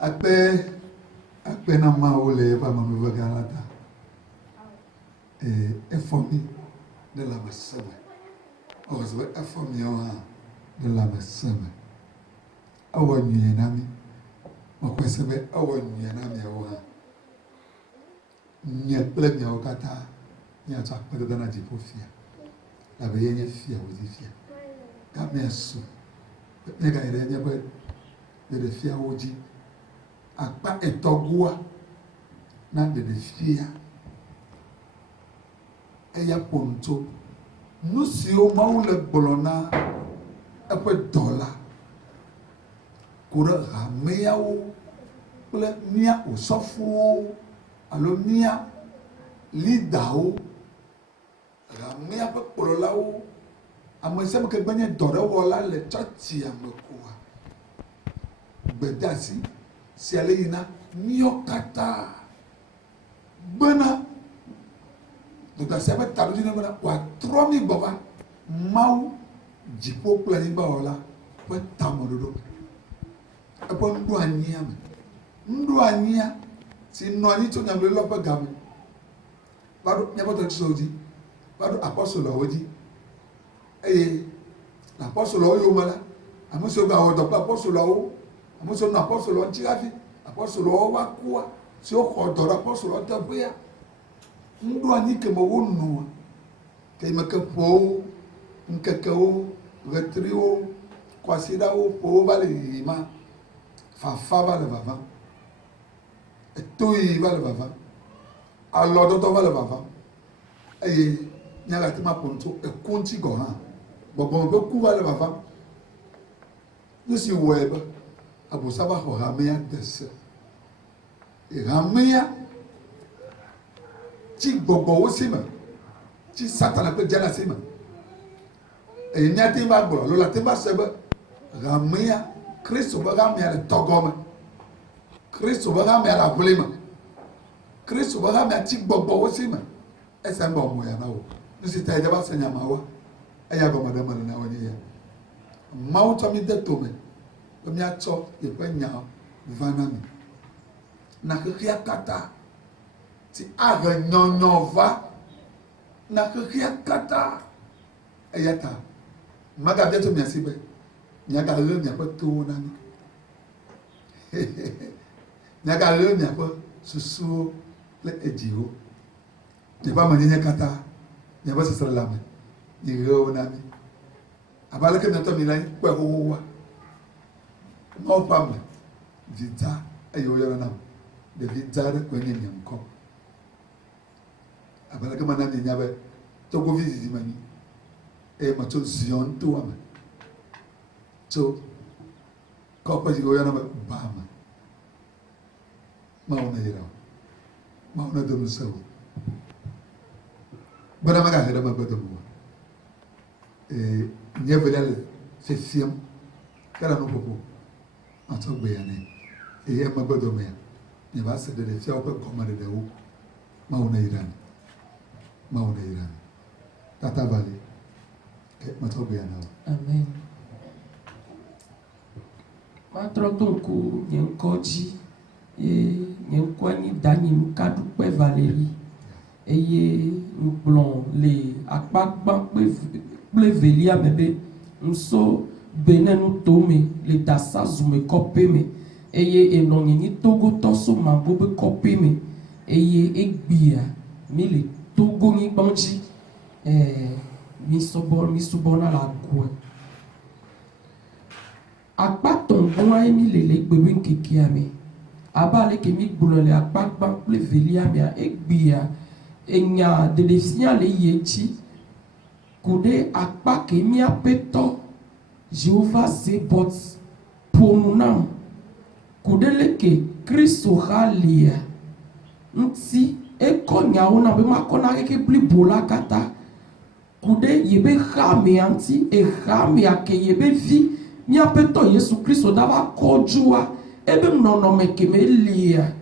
Akpe na ma ole pa ma me vagalata. E fomi de la besebe. Ozwe e fomi o de la besebe. Awa nyi na mi. Ma kwesebe awa nyi na mi o ha. Nye ple mi o kata. Nya tsa pe de na jipofia. La be yenye fia o di fia. Ka me asu. Ne ga ire nya pe de fia oji. Akpa etogua na de fia. Eya ponto. Nusi o maule bolona epe dola. Kura ramea o ple mia o sofu alo mia lida o ramea pe polola o amese ke gbanye dore wola le chachi amekoa. Bedasi si ale yina miokata bena donc ça va tarder na bena wa 3000 baba mau jipo plani ba wala wa tamodo apo ndu ania si no ani to nyamle lopa gamu bado nyaboto tsoji bado apostle oji l'apostle o mala amuso ba o do apostle o amuso na apostle o ntigafi apostle o wa kuwa si o ko do apostle o tabia ndu ani ke mo wonu ke makapo nkakao retrio kwasida o po bale ma fa bale baba etoi bale baba alodo to bale baba nyaga ti ma ponto e konti go ha gbogbo be ku bale baba nusi web abusaba ho hamia desse hamia ti gbogbo wo sima ti satana pe jana sima nyati ba gbo lo la ti ba sebe hamia Kristo ba hamia le togome Kristo ba hamia la bulima Kristo ba hamia ti gbogbo wo sima ese mba omo ya na wo nusi ta ejaba senya mawa eya go madama na woni ya mauto mi de tome mi ato e pe nya vanami na kia kata ti aga nyonyova na kia kata eyata maga beto mi asibe nyaga le mi apo to na ni nyaga le mi apo susu le ejiho ti ba mani nyakata nyaba sesere lame ni ro na mi abale ke meto mi la pe ho wa no problem vita ayo yoro na de vita de kwenye nyamko abale ke mana ni nyabe to go visit mani ma to zion to ama so ko pa jigo yana ba ma ona yira ma ona do musawo bana maga hera ma godo mo nyebelele fefiem kala no popo atogbe ya ne ma godo me ne ba se de fia o ko ma de wo ma ona yira tata vale ma togbe ya na amen ma trotonku nyenkoji nyenkwani dani mkadu pe Valérie eye nplon le akpagba ple velia mebe nso benenu tome le dasa zume kopeme eye enonyini togo toso mango be kopeme eye egbia mi le togo ni banji mi subona la gwe akpaton bon mi le gbebe nkeki ame abale ke mi gbulo le akpagba ple velia mi egbia enya de defia le yechi kude akpa ke mi apeto Jehovah Zebot pomuna kude leke Kristo halia nti ekonya ona be makona ke bli bola kata kude yebe khame anti e khame ake yebe vi mi apeto Yesu Kristo dava kojua ebe mnono mekeme lia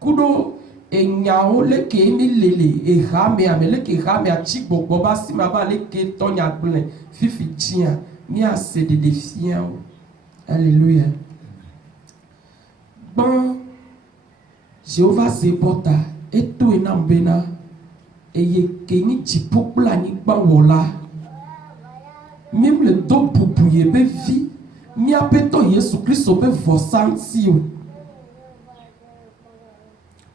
kudo enyao leke mi lele e hame amele ke hame a chigbogbo ba si ma ba leke tonya gble fifi tia mi a se de defia alléluia Jehovah Zebota eto enambena eye kenyi jipopla ni gbawola même le do bubuye be vi mi apeto Yesu Kristo be vosanti o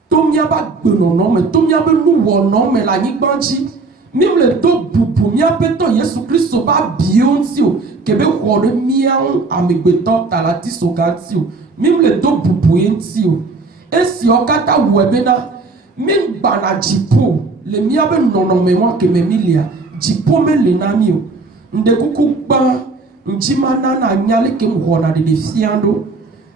to mi aba gbenono me to mi abe luwono me la ni gbanji même le do bubu mi apeto Yesu Kristo ba bionti o kebe wole mian amegbeto talati soganti o même le do bubu enti o esi okata webena min bana jipo le miabe nono me wa ke me milia jipo me le nami o nde kuku gba njima na nyale ke mhona de defiando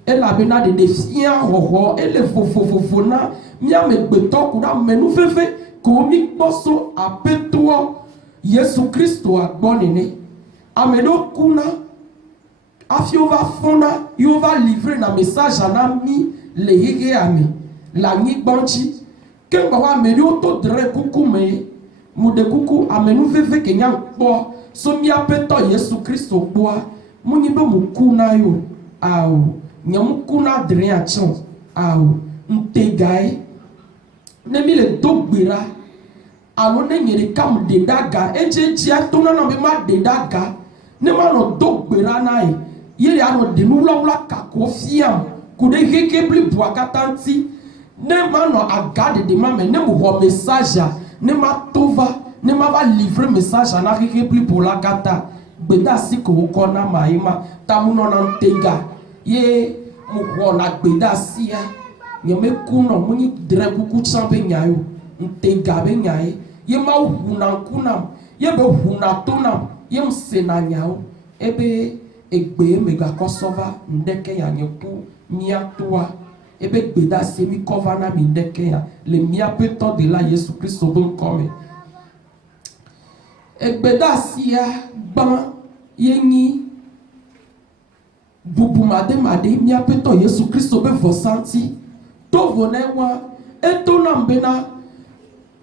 ela bena de defia hoho ele fofofofo na mia me gbeto ku na menu fefe ko mi gboso apeto Yesu Kristo agbonene amedo kuna afi ova fona yo va livrer na message na mi le hige ami la ni gbanchi ken ba wa meri oto dre kuku me mu de kuku amenu fefe ke nya po so mi apeto Yesu Kristo po mu ni be mu kuna yo awo nyam kuna dre achon awo ntegai ne mi le dogbera alo ne nyere kam de daga eje to na be ma de daga ne ma no dogbera nai yele ano de nula ka ko fiam ku de heke bli buakatanti ne ma no agade de ma me ne mo ho message ne ma tova ne ma va livrer message na heke bli pour la kata gbeda si ko ko na maima tamuno na ntega ye mo ho na gbeda si ya nyame kuno muni dre buku chambe nyayo ntega be nyaye ye ma huna kuna ye be huna tona ye msena nyayo ebe egbe mega kosova ndeke ya nyeku miatua ebe gbeda semi kovana mi ndeke ya le miapeto de la Yesu Kristo bon come egbeda sia ban yenyi bubu made miapeto Yesu Kristo be vosanti to vonewa eto na mbena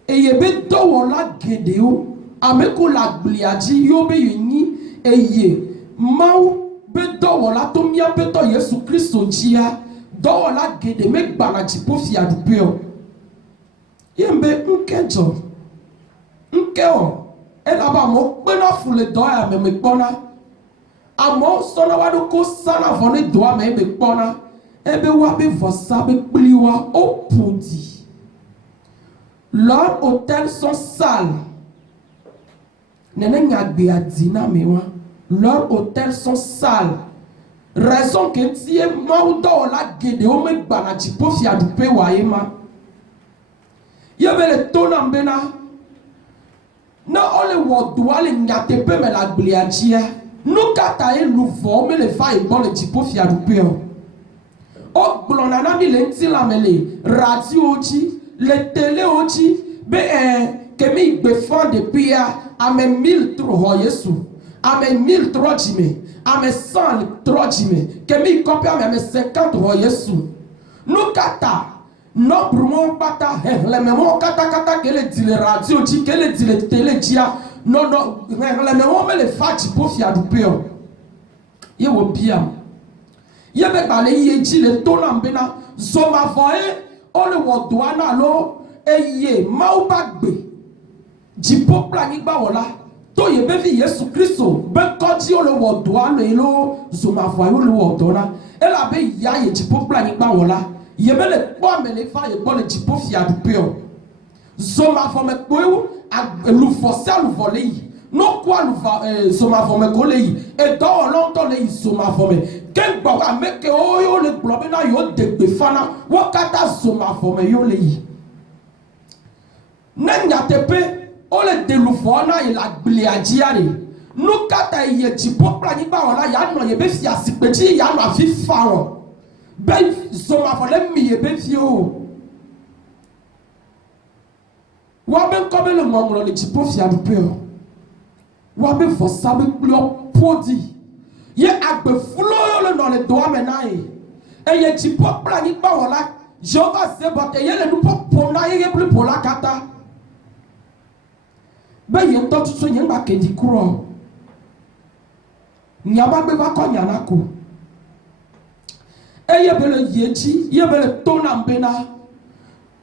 eyebe dowo la gedeo ameko la bliaji yo be yenyi eye mau be dowo la to miapeto Yesu Kristo jia dowo la gede me gbana jipo fi adupeo yembe nkejo nkeo elaba mo pena fule do ya me pona amo sona wadu ko sana vone do me pona ebe wa be vosa be pliwa opudi leurs hôtels sont sales nene nyagbe adina mewa leurs hôtels sont sales raison que tie maudo la gede o me gbana jipo fi adupe wa yema yebele tona mbena na ole wodwa le nyatepe me la gliachia no kata e luvo me le fa e bon le jipo fi adupe o glona na mi le nti la mele radio ochi le télé ochi be que mi be fan de pia a me 1000 tro Yesu a me 1000 tro jime a me 100 tro jime que mi copie a me 50 Yesu no kata no brumo pata le memo kata que le dit le radio ochi que le dit le télé dia no le memo me le fa jipo fi adupeo ye wo bia ye be bale ye ji le tona mbena zoma voye ole wodwana lo eye maubagbe jipo plani gbawola to ye be vi Yesu Kristo be koji ole wodwana lo zoma voye ole wodona ela be ya ye jipo plani gbawola ye be le po me le fa ye po le jipo fi adupeo zoma fo me po lu forcer lu voler no kwa lu zoma fo me kolei e do olonto le zoma fo me ken gba wa meke o yo le globe na yo degbe fana wakata zoma fo me yo le yi nenya tepe o le delufo na ye la bliajiare no kata ye jipo plani ba wala ya no ye be fi asipeji ya no afi fawo be zoma fo le mi ye be fi o wa be ko be le ngomlo le jipo fi adupe o wa be fo sabe plio podi ye agbe fulo yo le no le do amenai e ye jipo plani ba wala Jehovah Zebota ye le nupo pona ye plus pour la kata be ye to tutu ye ba kendi kuro nyama be ba ko nyana ko e ye bele yechi ye bele tona mbena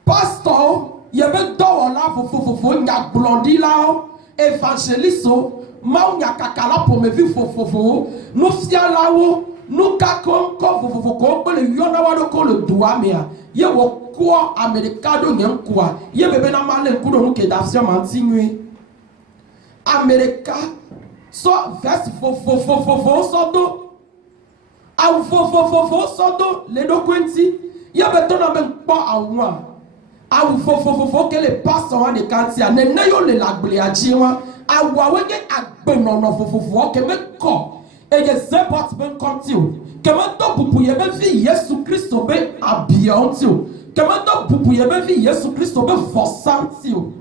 pasteur yebe dɔwɔla vovovo nyagblɔɖilawo évangélisto mawu nyakakala ƒomevi vovovowo nufialawo nukakoŋkɔ vovovo ko wogbe le yɔna wa ɖo ko le dua mea ye wòkɔ ame ɖeka ɖo nye ŋkua ye bebena ma lé ŋku ɖo nu ke da fiɔ ma ŋuti nyuie ame ɖeka sɔ vɛsi vovovovowo sɔ do awu vovovovowo sɔ do le ɖokui ŋuti ye be tɔna be ŋkpɔ awua awu vovovovowo ke le pastor wa ɖeka ŋutia nene yiwo le agblea dzi wa awuawoe nye agbenɔnɔ vovovowo ke mekɔ eye zebɔt be ŋkɔ o ke medo bubu ye be vi Yesu Kristo be abiawo ŋuti o ke medo bubu ye be vi Yesu Kristo be vɔsa ŋuti o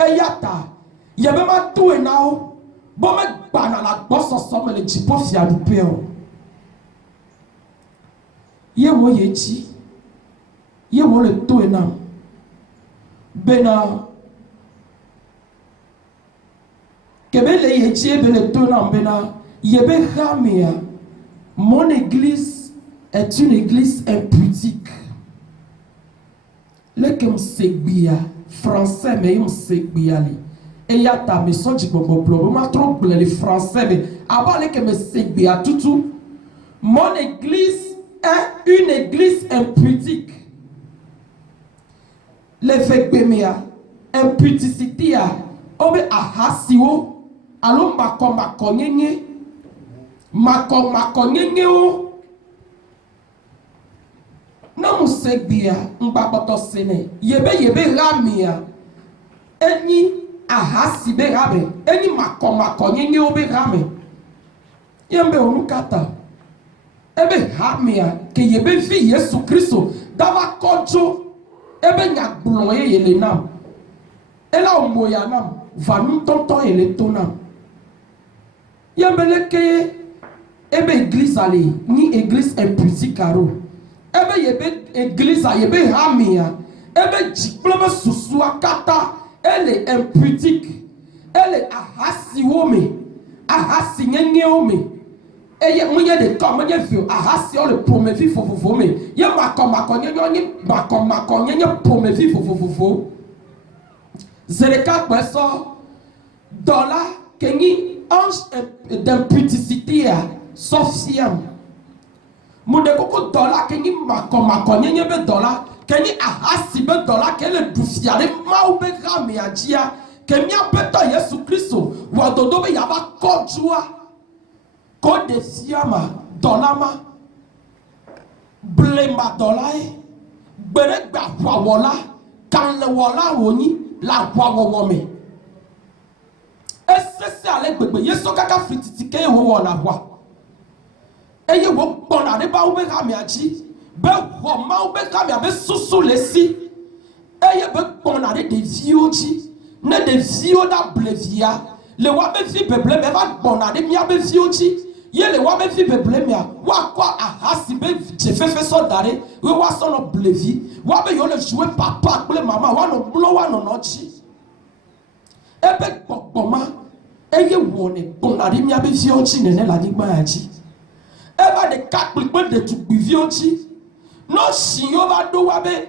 eya ta ye be ma toe na wo bo me gbana le agbɔsɔsɔ me le dziƒo fiaɖuƒe o ye wo ye dzi ye wo le toe nam bena kebe le ye dzi ebe le toe nam bena ye be xamea mon église est une église impudique le ke msegbia français me msegbia li eya ta me sɔ dzigbɔgbɔ blɔ be ma trɔ gblẽ le français me aba le ke msegbia tutu mon église est une église impudique le vegbemea impudicité a obe ahasiwo alo makɔmakɔ nyenyewo na musegbia ŋgbakpɔtɔ sene yebe ramia enyi ahasi be rame enyi makɔmakɔ nyenyewo be rame yembe onu kata ebe hamia ke yebe vi Yesu Kristo dava kɔdzo ebe nyagblɔ ye yele nam ela omoya nam vanutɔtɔ yele to nam yembe leke ebe église ali ni église impudique aro ebe yebe église a yebe hamia ebe dzikple be susua kata ele impudique ele ahasiwo me ahasi nyenyewo me eye munye ɖeka menye vi ahasiwo le ƒomevi vovovo me ye makɔmakɔ nyenye ƒomevi vovovo zeɖeka kpe sɔ dɔla ke nyi ange d'impudicité a sɔ fiam mu ɖe koko dɔla ke nyi makɔmakɔ nyenye be dɔla ke nyi ahasi be dɔla ke le ɖufia ɖe mawu be hamea dzia ke míaƒe tɔ Yesu Kristo wɔ dodo be yava kɔdzua ko ɖe fiama dɔla ma blema dɔla ye gbeɖegbe aʋawɔla kalẽwɔla wònyi le aʋawɔwɔ me esese ale gbegbe Yesu kaka fli titi ke ye wòwɔna aʋa eye wògbɔna ɖe mawu be hamea dzi be wɔ mawu be hamea be susu le si eye be gbɔna ɖe ɖeviwo dzi ne ɖeviwo da blevia le woabe vi beble me va gbɔna ɖe míabe viwo dzi ye le woabe vi beble mea woakɔ ahasi be dzefefe sɔ da ɖe ye woasɔ nɔ blevi woabe yewo le jouer papa kple mama woanɔ mlɔ woanɔnɔ dzi ebe gbɔgbɔ ma eye wɔne gbɔna ɖe míabe viwo dzi nene le anyigba ya dzi eva ɖekakpui kple ɖetugbiviwo dzi no si yewo va ɖo woabe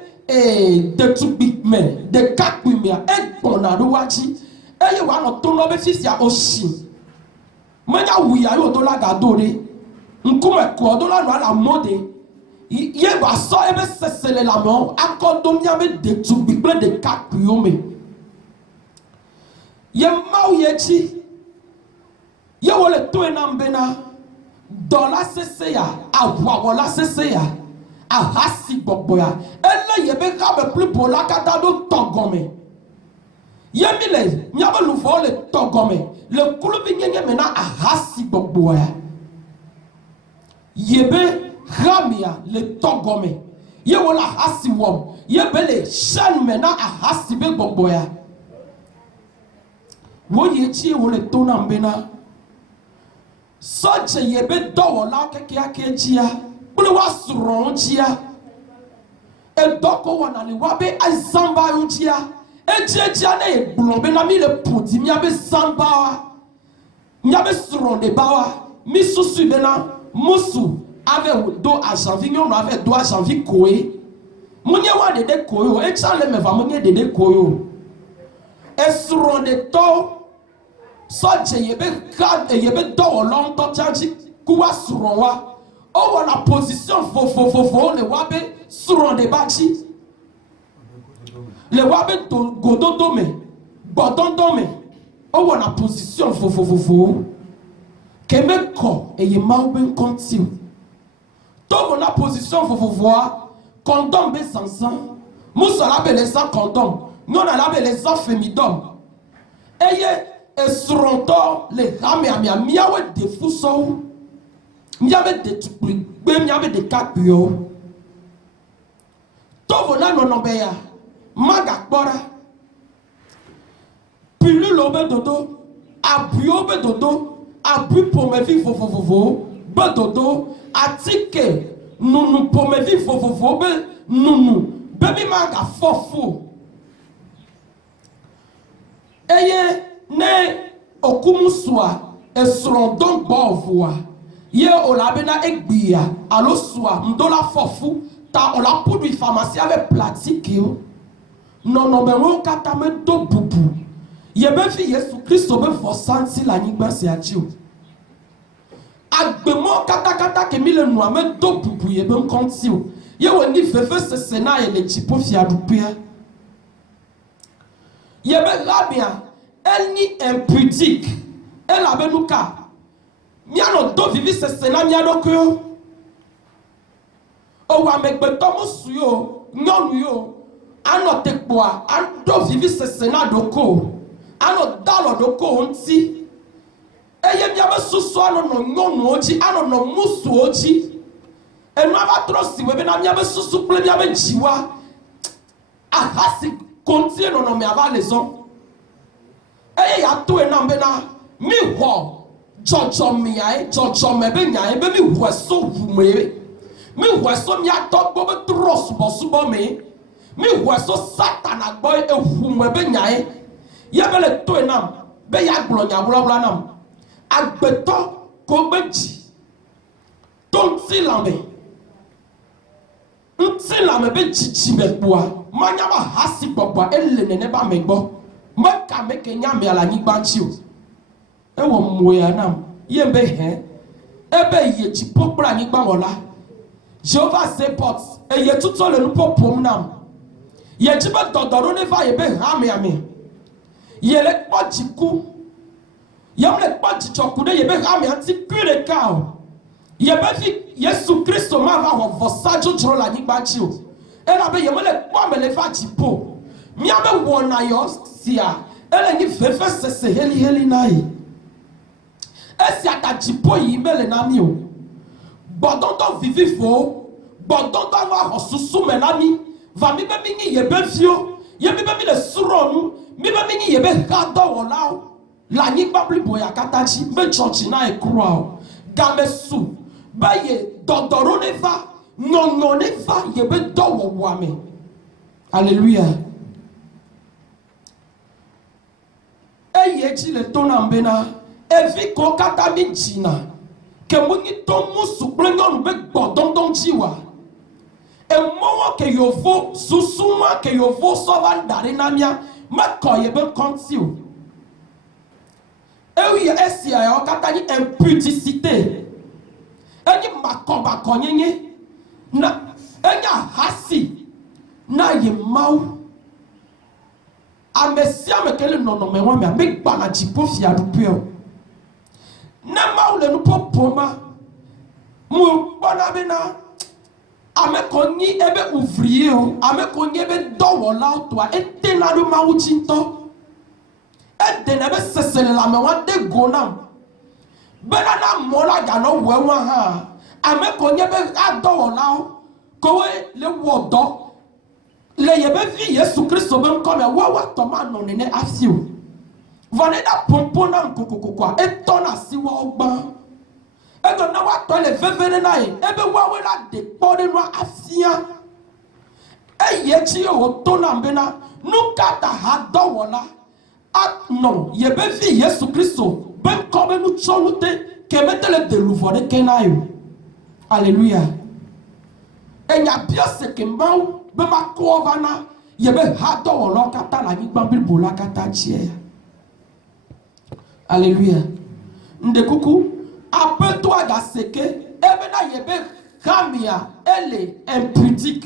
ɖetugbi me ɖekakpui mea egbɔna ɖo wa dzi eye woanɔ to nɔ be fifia osi menya wuya yo do la gado ɖe ŋkume kɔ do la nɔ la mɔ de ye wòasɔ ebe sese le lãmewo akɔ do míabe ɖetugbi kple ɖekakpuiwo me ye mawu ye dzi ye wòle toe nam bena dɔla sese ya aʋawɔla sese ya ahasi gbɔgbɔ ya ele ye be hame blibo la katã ɖo tɔgɔme ye mi le míabe luvowo le tɔgɔme le kluvi nyenye me na ahasi gbɔgbɔ ya ye be hamia le tɔgɔme ye wòle ahasi wɔm ye be le chaîne me na ahasi be gbɔgbɔ ya wo ye dzi wòle to nam bena sɔdze ye be dɔwɔla kekeake dzia kple wa srɔ̃wo dzia edɔ ko wɔna le woabe azãbawo dzia edzia ne ye gblɔ bena mi le ƒodi míabe zãbawa míabe srɔ̃ɖebawa mi susu bena musu ave do azãvi nyɔnu ave do azãvi koe Munye wa dede koyo, e chale me va munye dede koyo. E suron de to, so je yebe do olong to chanchi, kuwa suron wa. O wana position fo, le wabe suron de bachi. Le wabe gododo me, bodondo me. O wana position fo. Keme ko, e ye ma ben konti. To wana position fo. Condom be sansan, moussa la belle sans condom, non a la belle sans fémidom. Eye esronto le rame amia miawe de fuso, miawe de tukli, miawe de kakio. Tovo na nonobeya, maga bora, pilu lobe dodo, abio be dodo, abu pour me vivre be dodo, atike. Nous pour me vivre nous baby manga fofo eye ne okumuswa esron don bovoa ye olabena egbia alo swa mdola fofu ta ola produit pharmacie avec plastique yo non mais on kata me do bubu ye be fi Yesu Christ be for santi la nigba se atiu agbemo kata ke mile no ame do bubu ye ben konti o ye woni fefe se na ye le chipo fiadupia ye be labia elni impudique el abenuka miano do vivi se na miano ko o wa megbeto musu yo nyonu yo anote poa ando vivi se na doko ano dalo doko onti eye biabe susu ano no nyonu oji ano no musu oji enu aba trosi webe na biabe susu ple biabe jiwa ahasi kontie no me aba leson eye ya to e na mbe na mi ho jojo mi ai jojo me be nya e be mi ho so humwe mi ho so mi atogbo be tros bo subo mi ho so satan agbo e humwe be nya e ye be le to e na be ya glo nya bla na agbeto ko beji ton ti lambe nti lambe be chichi me boa manya ba hasi gbogbo ele nene ba me gbo maka me kenya me ala ni gbanchi o e wo moya nam ye mbe he ebe ye chi popra ni gba wola Jehovah support e ye tuto le nu popom nam ye chi be dodoro ne va ye be ha me ame ye le pojiku yamle pati chokude yebe rame anti kure kao yebe fi Yesu Kristo ma va ho vosajo joro la nigbachi o ela be yemle kwa mele fati po mi abe wona yo sia ele ni fefe sese heli nai esi atajipo yi mele na mi o bodonto vivi fo bodonto va ho susu melani va mi be mi ni yebe fio yebe be mi le suronu mi be mi ni yebe gado wolao la nigba bli boya katachi me church na e kro gamesu baye dodoro ne va nono ne va ye be dowo wame hallelujah eye chi le tona mbena evi ko kata mi jina ke mungi to musu plengonu be gbodondon chiwa e mowo ke yovo susuma ke yovo sovan darinamia mako ye be kontiu oui, est-ce qu'il y a impudicité? Eni makomba konyenye na enya hasi na ye mau amesia mekele nono me wa me gba na jipo fi adupio na mau le no popoma mu bona bena amekonyi ebe ouvrier o amekonyi ebe dowola to etena do mau chinto de nebe sesele la me wan de gonam bena na mola gano wewa ha ame ko nyebe ado lao ko we le wodo le yebe vi Yesu Kristo ben ko me wa to ma no ne afio vone da pompona nkokokwa etona siwa ogba ego na wa to le vevene na e ebe wa we la de pode no afia eye chi o to na mbena nukata ha do wola non, il y a bien vu Jésus Christ, ben comme nous cholute, que mette le délouvre de Kenaï. Alléluia. Et y a bien ce que mau, be ma kovana, yebe hado olo kata la ni bambil bola kata tiers. Alléluia. Ndekuku, après toi ga seke, ebena yebe kamia, elle est impudique.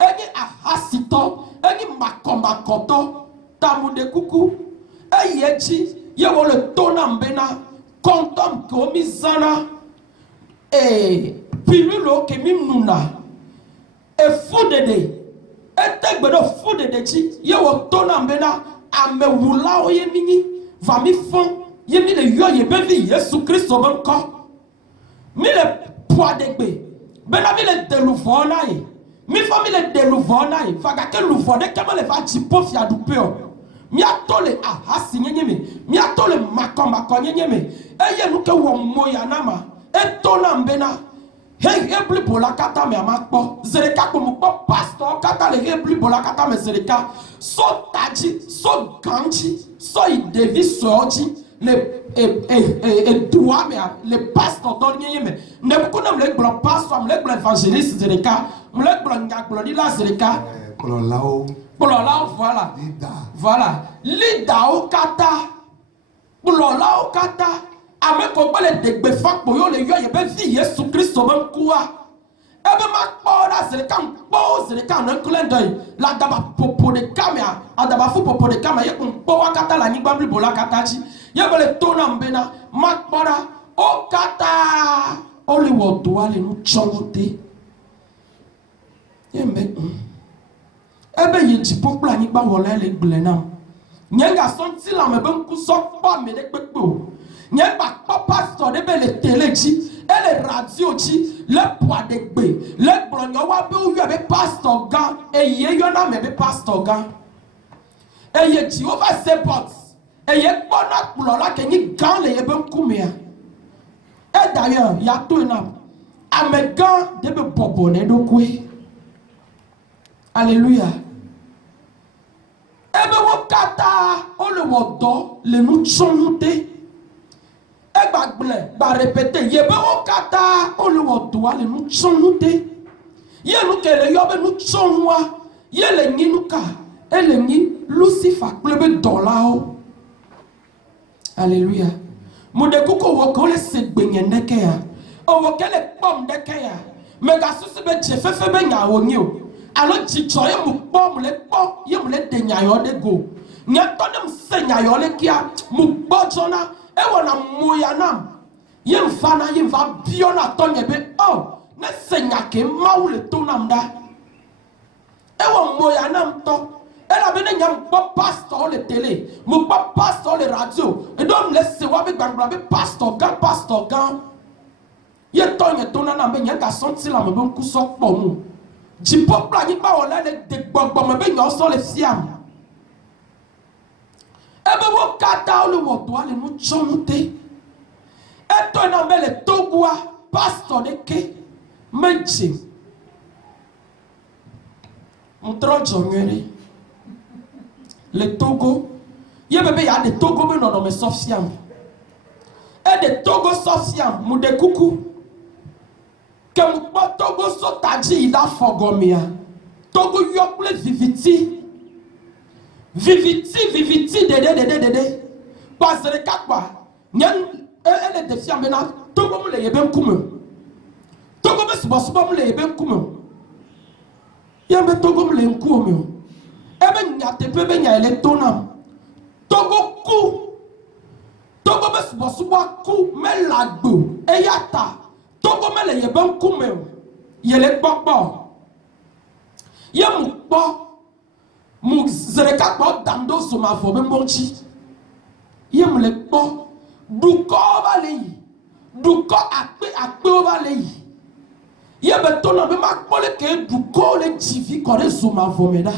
Eni ahasito, eni makomakoto, tamu ndekuku, eyechi, yewo le tona mbena, kontom komi zana, pilulo kemi nuna, fudede, tegbedo fudede chi, yewo tona mbena, ame wula oye mini, va mi fond, yemi le yo yebevi Yesu Christ obenko, mi le poids de gbe, bena mi le deluvona ye, mi famille le deluvona ye, faga ke luvone kema le va jipo fia du peo, mi atole ahasi nyenyeme, mi atole mako nyenyeme, eye nuke wo moya nama, etona mbena, he ebli bola kata me amakpo, zereka komukpo pastor kata le ebli bola kata me zereka, so taji, so ganji, so idevi soji, le droit le pasteur don yeme ne beaucoup na le blanc pasteur le blanc évangéliste zereka le blanc ngaklo di la zereka pololao voilà lidao kata pololao kata ame ko bele de gbe fa po yo le yo yebe vi Yesu Christ ben kuwa ebe ma po da zereka po zereka na clin d'œil la daba popo de camera adaba fu popo de camera ye ko po wakata la ni bambli bola kata chi yebele tona mbena makbora o kata oli wodo ale nu chongote yembe ebe ye jipo pla ni gba wole le gble na nyenga sonti la me ben ku so pa me de pepo nyemba pastor de be le télé chi ele radio chi le poids de gbe le blonyo wa be o be pastor gan e ye yo na me be pastor gan e ye Jehovah support et il bona kulola ke ni gan le yebe kumia et d'ailleurs il y a tout na amegan de be bobone do kwe alléluia ebe wo kata o le wodo le nu chonute e gbagble ba répéter yebe wo kata o le wodo le nu chonute ye nu ke le yobe nu chonwa ye le nyinuka ele ni Lucifer plebe dolao. Alléluia. Mudekuko wokole segbenye ndeke ya. O wokele pom ndeke ya. Mega susi be jefefe be nya wonyo. Alo jicho ye mu pom le po ye mu le de nya yo de go. Nya to dem se nya yo le kia mu bojona e wona moya nam. Ye mfana ye mva biona to nyebe oh ne se nya ke mawu le to nam da. E wo moya nam to. Elle a venu un pasteur le télé, mon pasteur le radio, et donc laissez moi avec pasteur gan. Il y a ton âme, il y a un senti la me bon coup sort pour nous. Du peuple a dit pas on a des bonbons, mais il y a les fiam. Et bien, mon kata le wodoa le nous chonte. Et ton âme le togoua, pasteur de ke, menchi. Mon trop jongere. Le Togo, il y a des Togo mais non mais Sofiam. Et des Togo Sofiam, mou de coucou. Que mou Togo sotaji ida fogomia. Togo yople viviti. Viviti dede. Parce que kakwa. Nyen elle est défiant maintenant. Togo mou le yeben kume. Togo me suba mou le yeben kume. Yembe Togo mou le nkume. Ebe nyatepe be nya elektona Togo ku Togo be suba ku me lagbo eyata Togo me le yeben ku me yele gbogbo ye mu po mu zereka po dando so ma fo be monchi ye mu le po duko ba le yi duko akpe ba le yi ye be tona be ma po le ke duko le jivi ko le so ma fo me da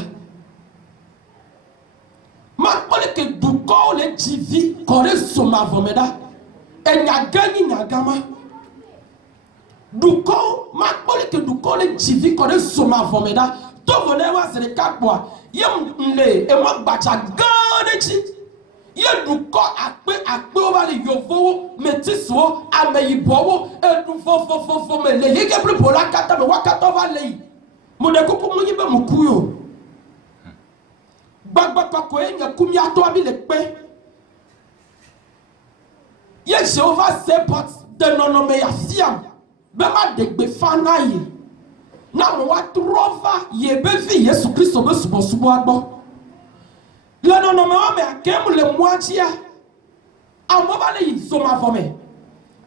ma pole ke duko le jivi kore soma vomeda e nyagani nyagama duko ma pole ke duko le jivi kore soma vomeda to vone wa zere kakwa ye mle e mo gbacha ganechi ye duko akpe over le yovo metiso ameyibowo e du fo me le ye ke plus pola kata me wakata va le Mon écoute, mon yébe mon couillon. Bagba kakoye nya kumya to ami le pe. Ye Jéhovah Sébot de nonome ya fiam. Bema de gbe fana ye. Na mo wa trova ye be vi Yesu Kristo be subo agbo. Le nonome wa me akem le moatia. Amo ba le yi so ma fome.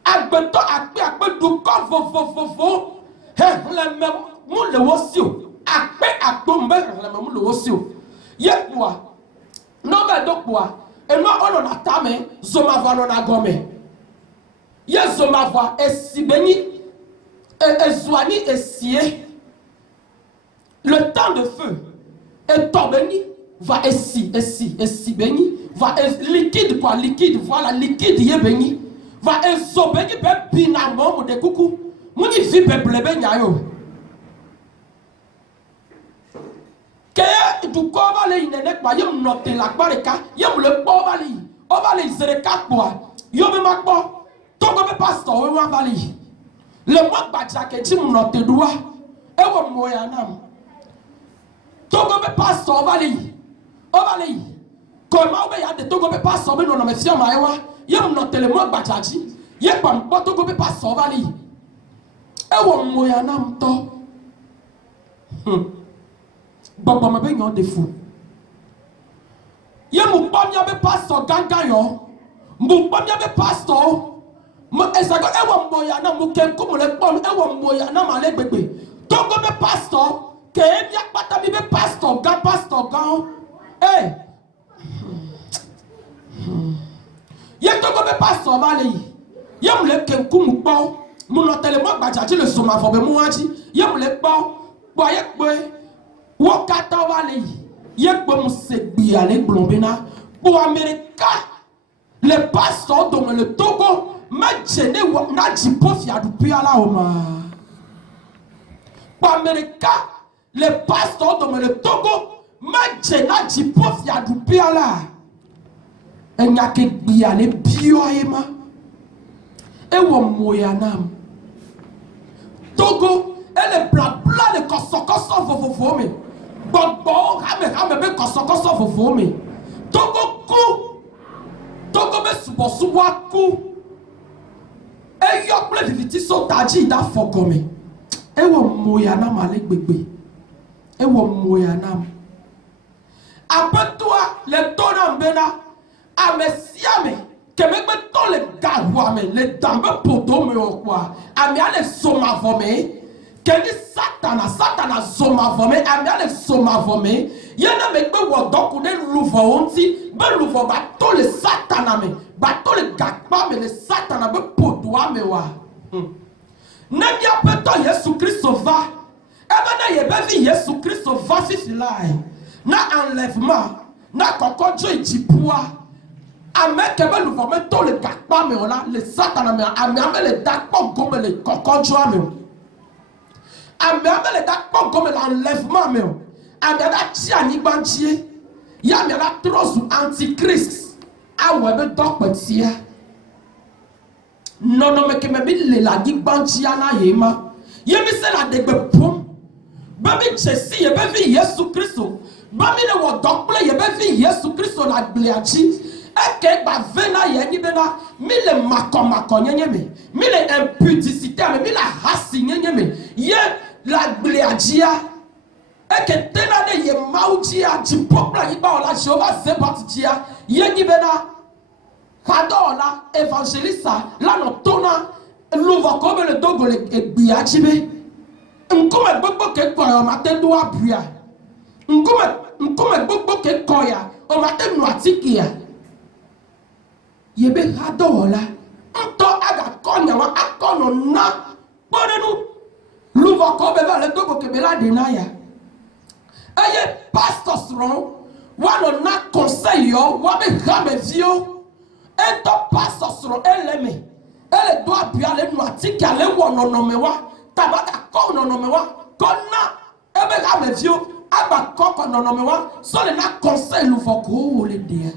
Agbeto akpe du ko vo. He le me mu le wosio. Akpe mbe le me mu le wosio. Yekwa no be dokwa eno ono na tame zomava no na gome ye zomava esibeni ezwani esie le temps de feu et tombeni va esibeni va liquide quoi liquide voilà liquide ye beni va ezobeni be bina mo de kuku muni vi be blebe nyayo que du corps va les inene quoi yem noter la bareka yem le corps va les on va les zereka quoi yo me makbo to go be pastor we wan vali le mo gbaja ke ti mu noter duwa e wo moya nam to go be pastor vali o vali ko ma be ya de to go be pastor be no me fi ma e wa yem noter le mo gbaja ji ye pam to go be pastor vali e wo moya nam to Baba ma be nyon de fou. Ye mu pam ya be pastor ganga yo. Mu pam ya be pastor. Mo esago e wo moya na mu ken ko mo le pom e wo moya na ma le gbegbe. To go be pastor ke e bia pata bi be pastor ga. Eh. Ye to go be pastor va le. Ye mu le ken ko mu po. Mu no tele mo gbaja ti le so ma fo be mu waji. Ye mu le po. Bo ye pe Wakata vale, yek bon segbi ale blombena pour Américain. Les pasteurs dans le Togo, mais gêné na jipofi a du piala oma. Pour Américain, les pasteurs dans le Togo, mais gêné na jipofi a du piala. Et n'a que biale bioema. Et wo moyanam. Togo, elle est bla de kosokoso fofofome. Gbogbo hame be kosokoso fofome. Togo ku. Togo be subo ku. E yo ple viviti so taji da fogome. E wo moyanam ale gbegbe. E wo moyanam. Apetwa le tona mbena. Amesiame. Kemegbe to le gawame. Le dambe potome okwa. Ame ale soma vome. Keni satana zoma vome amiale zoma vome yena mekbe wodoku de luvo onti be luvo ba to le satana me ba to le gakpa me le satana be podwa me wa nemia peto Yesu Kristo va ebe na ye be vi Yesu Kristo va fifilai na enlèvement na kokojo ejipua ameke be luvo me to le gakpa me ola le satana me amiame le dakpo gome le kokojo ame Amène d'accord comme l'enlèvement même. Amène tia ni bantier. Ya me la trop antichrist. A webe dok betia. Non mais que me bi la di bantia na yema. Ye mi se la de bepom. Ba mi chesi ye be vi Yesu Kristo. Ba mi le wo dok ple ye be vi Yesu Kristo la bliachi. Eke ba vena ye ni bena mi le makoma nyenye me. Mi le impudicité me mi la hasi nyenye me. Ye la bliadia eke tena de ye maudia jipopla yiba ola Jéhovah Sébot ye ni bena kadola évangélista la no tona louva comme le dogo le biachibe nkome gbogbo ke koya o mate do abua nkome gbogbo ke koya o mate no atikia ye be kadola nto aga konya wa akono na bonenu Louva kobe va le dogo kebela denaya. Aye pastors ron wano na conseil yo wabe game vio. Ento pastors ron eleme. Ele doit bien le noati kale wono no mewa. Tabaka ko no mewa. Kona ebe game vio aba koko no mewa. So le na conseil louva ko le dia.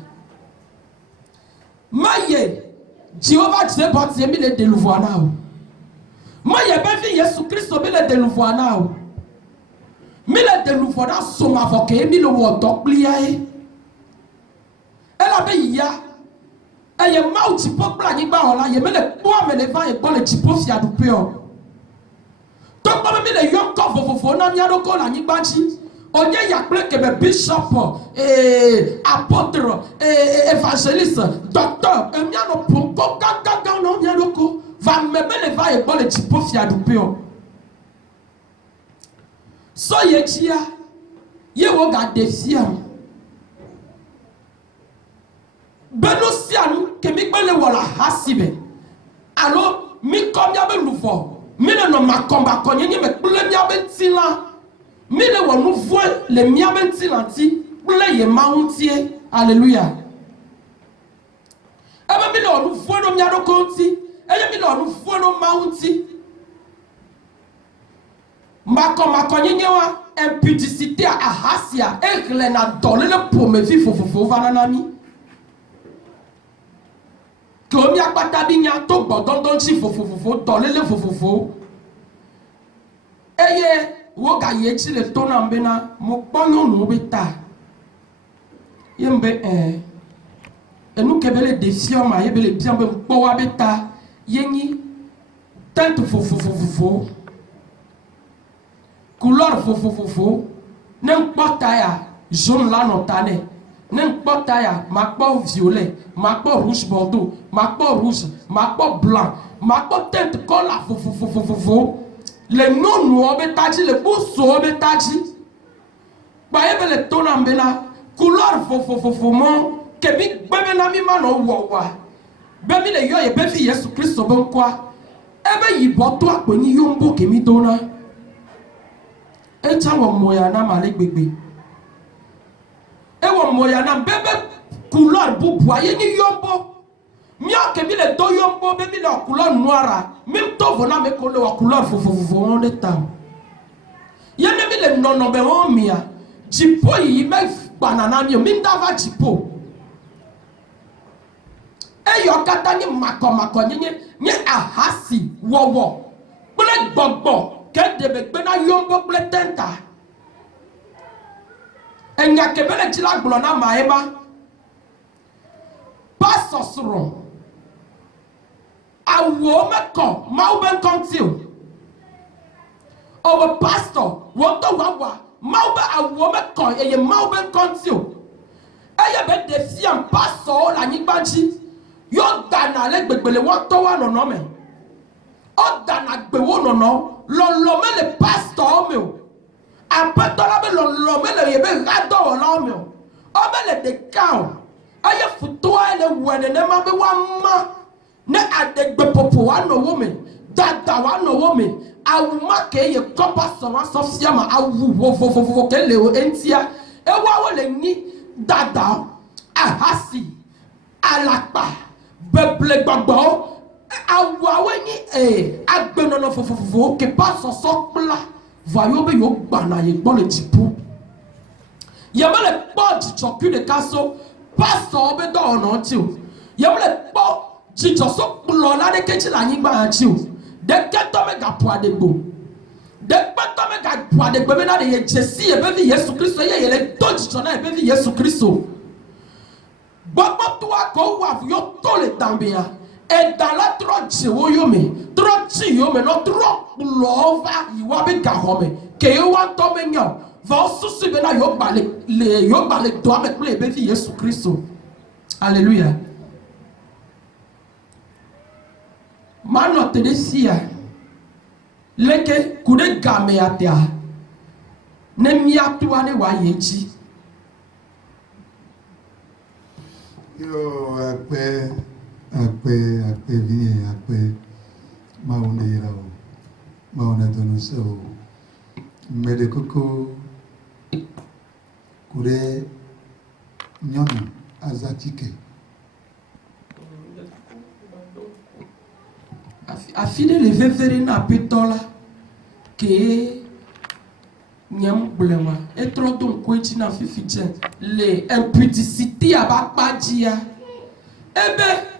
Maye Jéhovah Sébot yemi le delouvoana. Moi, je vais Jésus Christ au milieu de nous voir. ke lufo da soma fo ke mi le wo to plia e ela be ya e ye ma uti po pla ni ba ola ye me le po me le va e po le tipo fia du pe o to pa me le yo ko fo na mi adoko la ni ba chi onye ya ple ke be bishop apôtre évangéliste docteur e mi ano ponko gaga no mi adoko va me le va e po le tipo fia du pe o so ye chia ye wo ga defia benosian ke mi gbele wala hasibe alo mi ko mi abe lufo mi le no makomba konye ni me kple mi abe tila mi le wo nu vo le mi abe tila ti kple ye mauntie hallelujah ebe mi le wo nu vo no mi ado konti eye mi le wo nu vo no maunti makonye nyewa impudicité a hasia egle na dole le pome vi fofofo vananami ko mi akpata bi nya to gbodondon chi fofofo dole le fofofo eye wo ga ye chi le to na mbe na mo ponyo nu beta yembe enu kebele defio ma yebele bien be mpo wa beta yenyi tente fofofo couleur fofofo n'importa ya jaune la notane n'importa ya makpo violet makpo rouge bordeaux makpo rouge makpo blanc makpo teinte cola fofofo le nonu obetaji le buso obetaji ba yebele tona mbena couleur fofofo mo kebi bebe na mi ma no wowa be mi le yo ye be fi Yesu Kristo bon kwa ebe yibo to aponi yombo kemi dona echa wo moya na male gbegbe e wo moya na bebe couleur bubu aye ni yombo mi ake mi le do yombo be mi le couleur noire même to vona me ko le couleur fofofo on de temps ye ne mi le nono be o mia jipo yi me banana mi mi ndava jipo e yo kata ni mako ni ahasi wowo ple gbogbo que de begna yombo pletenta enya kebele tila glona maema pasosro awo meko mauben kontil o pastor woto wawa mauba awo meko eye mauben kontil eye be defiant paso la nigbaji yo dana le gbegbele woto wa nono me o dana gbewo nono lo me le pastor me o apetola be lo me le yebe rado lo me o me le de kao aye futoa le wene ne ma be wa ma ne adegbe popo wa no wo me dada wa no wo me awuma ke ye kopa so wa so fia ma awu wo ke le o entia e wa wo le ni dada ahasi alapa beble gbagbo awawe ni agbenono fofofo ke paso sokla vayo be yo gbana ye gbo le tipu ye me le po jichoku de kaso paso be do ona ti o ye me le po jichoso plo la de kechi la yin gba ti o de keto me ga po adegbo de peto me ga po adegbo be na de ye jesi e be vi Yesu Kristo ye le to jicho na e be vi Yesu Kristo gbogbo to ko wa yo to le tambia et dans la troche woyome troche yome no trop lova yiwa be gahome ke yo wa to me nyo va susu be na yo bale do me kule be fi Yesu Kristo alléluia mano teresia leke kude game atia ne miatu ane wa yeji yo akpe vie akpe maune irao maune donuso mede koko kure nyona azatike afine le vevere na petola ke nyam blema etro don kweti na fifiche le impudicité abakpadia ebe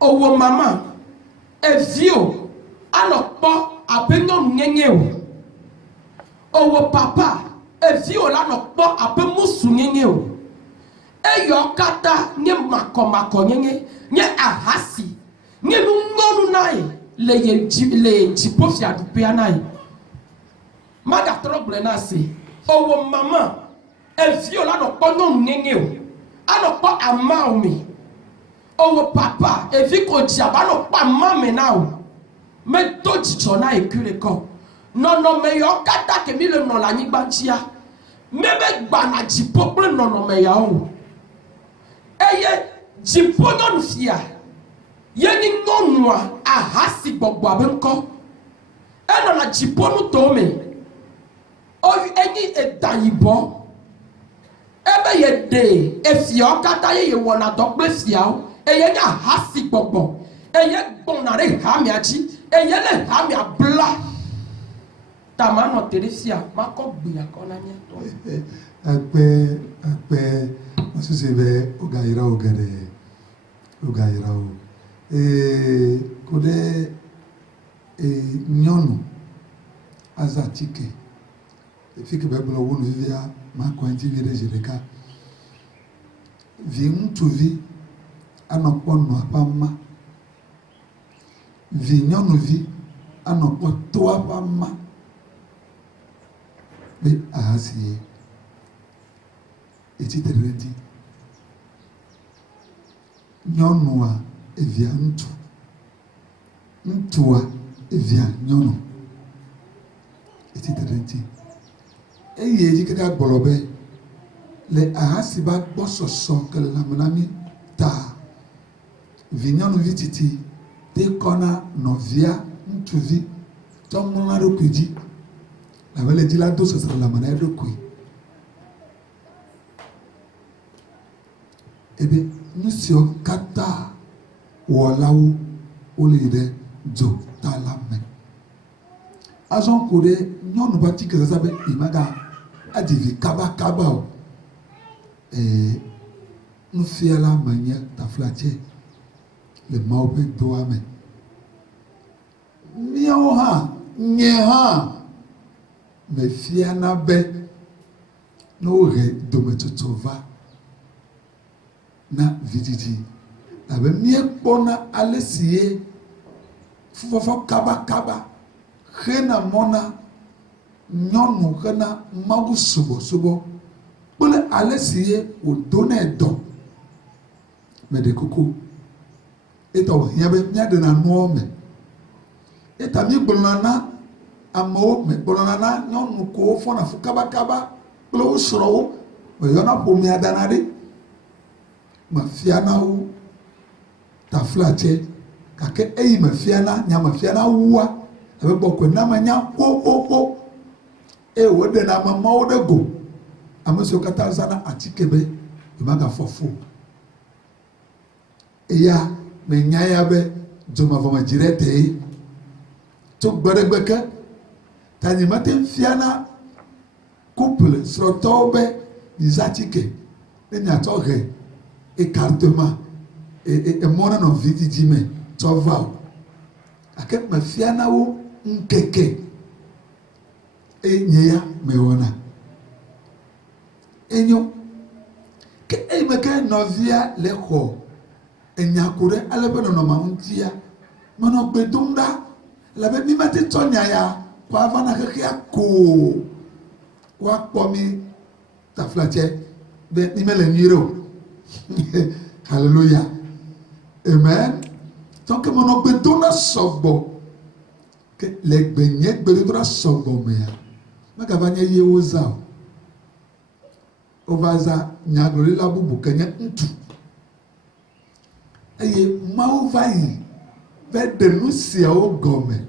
owo mama evio anokpo apeno nyenye owo papa evi o la no kpo abe musu ngenge o eyo kata nye makomako ngenge nye ahasi nye ngonu nai le jipo fi adupe anai maga trouble na se owo mama evi o la no kpo no ngenge o ano kpo ama o mi owo papa evi ko diaba no kpo ama me na o me to jicho na ekure ko nono me yo kata ke mi le no la nyigba chia mebe gba na jipo ple nono me ya o eye jipo no fia ye ni ngonwa ahasi gbogbo abenko eno na jipo no to me o eni edayibo ebe ye de efia kata ye wona dokpe fia o eye nya ahasi gbogbo eye gbona re ha mi achi eye le ha mi abla tamano terefia mako gbiya kona nye to akpe osusebe ogayira ogere ogayira o kode nyonu azatike fiki beblo wonu vivia mako antivire jereka vi mtuvi anokpo no apama vi nyonu vi anokpo to apama be ahasi etiterenti nyonua evia ntua evia nyono etiterenti eye jikaka gbolobe le ahasi ba gbososo kele lamunami ta vinyonu vititi te kona novia ntuvi tomona rokuji la vele dila do so la mana do kui ebe nusio kata wolawu olide jo talame azon kode nyonu bati ke zabe imaga adivi kaba o nufiala manya taflache le maupe doame miaha nyeha me fiana be no re dometotova na vididi abe mie kpona alesie fufofo kaba hena mona nyonu hena magu subo pole alesie odona edo me de koko eto yabe nyade na no me eta mi gbolana amo me gbolana nyonu ko fona fu kaba pole usro o yona pomi adanade mafiana wu taflache kake eyi mafiana nya mafiana wuwa ebe bokwe na manya ko e wode na mama wode go amuso kata sana atikebe imaga fofo eya menya ya be joma voma jirete to gberegbeke tani matem fiana couple srotobe izatike enya toge écartement et mona no vidiji me tova akep ma fiana wo nkeke enyeya meona enyo ke emeke novia leko enyakure alebe no ma untia mono gbedunda labe mi mate tonya ya kwa vana keke ko wa pomi taflache be nimele nyiro Hallelujah. Amen. Donc mon obedona sobo que les beignet bedona sobo mea. Magabanya ye oza. Ovaza nyagori la bubu kenya ntu. Eye mauvai ve denuncia o gome.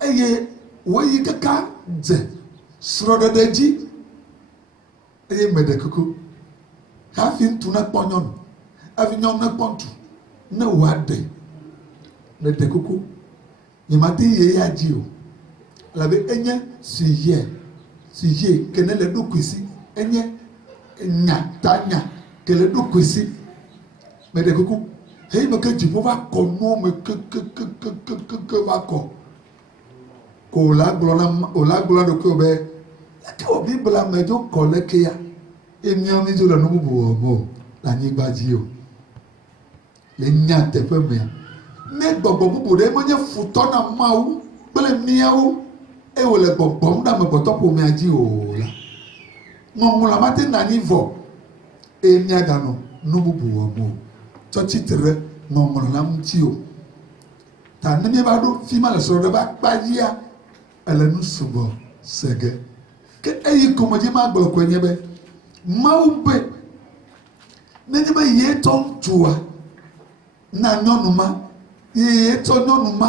Eye woyi kaka ze srododeji. Eye medekuku hafi tuna ponyon afi nyon na pontu na wade na dekuku nyimati ye ya jio labe enye siye kenele dukwisi enye nya tanya kele dukwisi me dekuku hei me ke jipo va kono me ke va ko ko la gblɔ do ko be ke o Biblia me dzo kɔ le ke ya emiɔ mi dzo le nu bubu wɔ mo le anyigba dzi o le nya teƒe mea ne gbɔgbɔ bubu ɖe menye futɔ na Mawu kple miawo eye wòle gbɔgbɔm ɖe amegbɔtɔ ƒomea dzi o la ŋɔŋlɔ ma te na anyi vɔ eye miaganɔ nu bubu wɔm o tsɔ tsitre ŋɔŋlɔ la ŋuti o ta ne mieva ɖo fi ma le srɔ̃ ɖe ƒe akpa dzia ele nu sugbɔ sege ke eyi kɔmedzi ma gblɔ koe nye be Mawu be nenye be ye tɔ ŋutsua na nyɔnu ma ye tɔ nyɔnu ma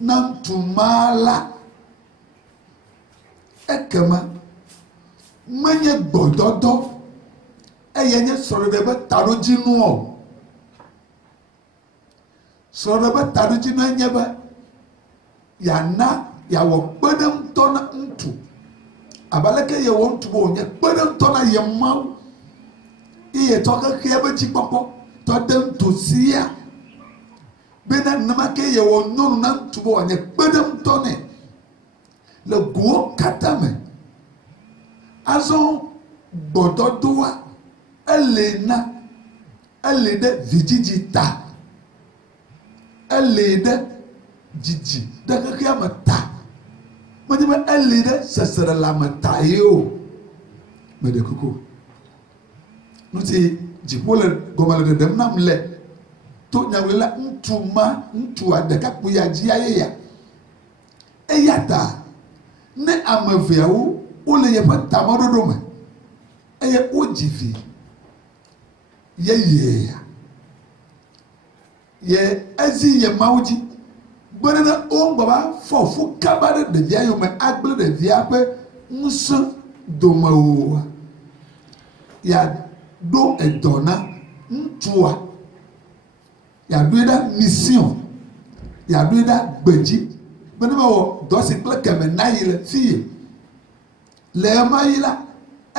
na ŋutsu ma la ekema menye gbɔdɔdɔ eye nye srɔ̃ɖeɖe ƒe taɖodzinu o srɔ̃ɖeɖe ƒe taɖodzinu nye be yana yawɔ kpeɖeŋutɔ na ŋutsu abe aleke yewɔ ŋutsu be wònye kpeɖeŋutɔ na ye Mawu eye tɔ xexea be dzikpɔkpɔ tɔ de ŋutsu sia bena nenema ke yewɔ nyɔnu na ŋutsu be wòanye kpeɖeŋutɔ nɛ le gowo katã me azɔ gbɔdɔdɔa ele ɖe vidzidzi ta ele ɖe dzidzi ɖe xexea me ta menye be ele ɖe seselelãme ta ye o meɖe kuku nuti dziƒo le gɔme le ɖeɖem nam le to nyawela ŋutsua ɖekakpuia dzia ye ya eya ta ne ame eveawo wole yeƒe tameɖoɖo me eye wodzi vi yeyea ye ezi ye Mawu dzi gbede ne wo ŋgbava fɔ fu kaba ɖe ɖevia yome agble ɖevia ƒe ŋusẽ dome o yaɖo edɔ na ŋutsua yaɖoe ɖa mission yaɖoe ɖa gbedzi be ne mewɔ dɔ si kple keme na yi le fiye le ema yi la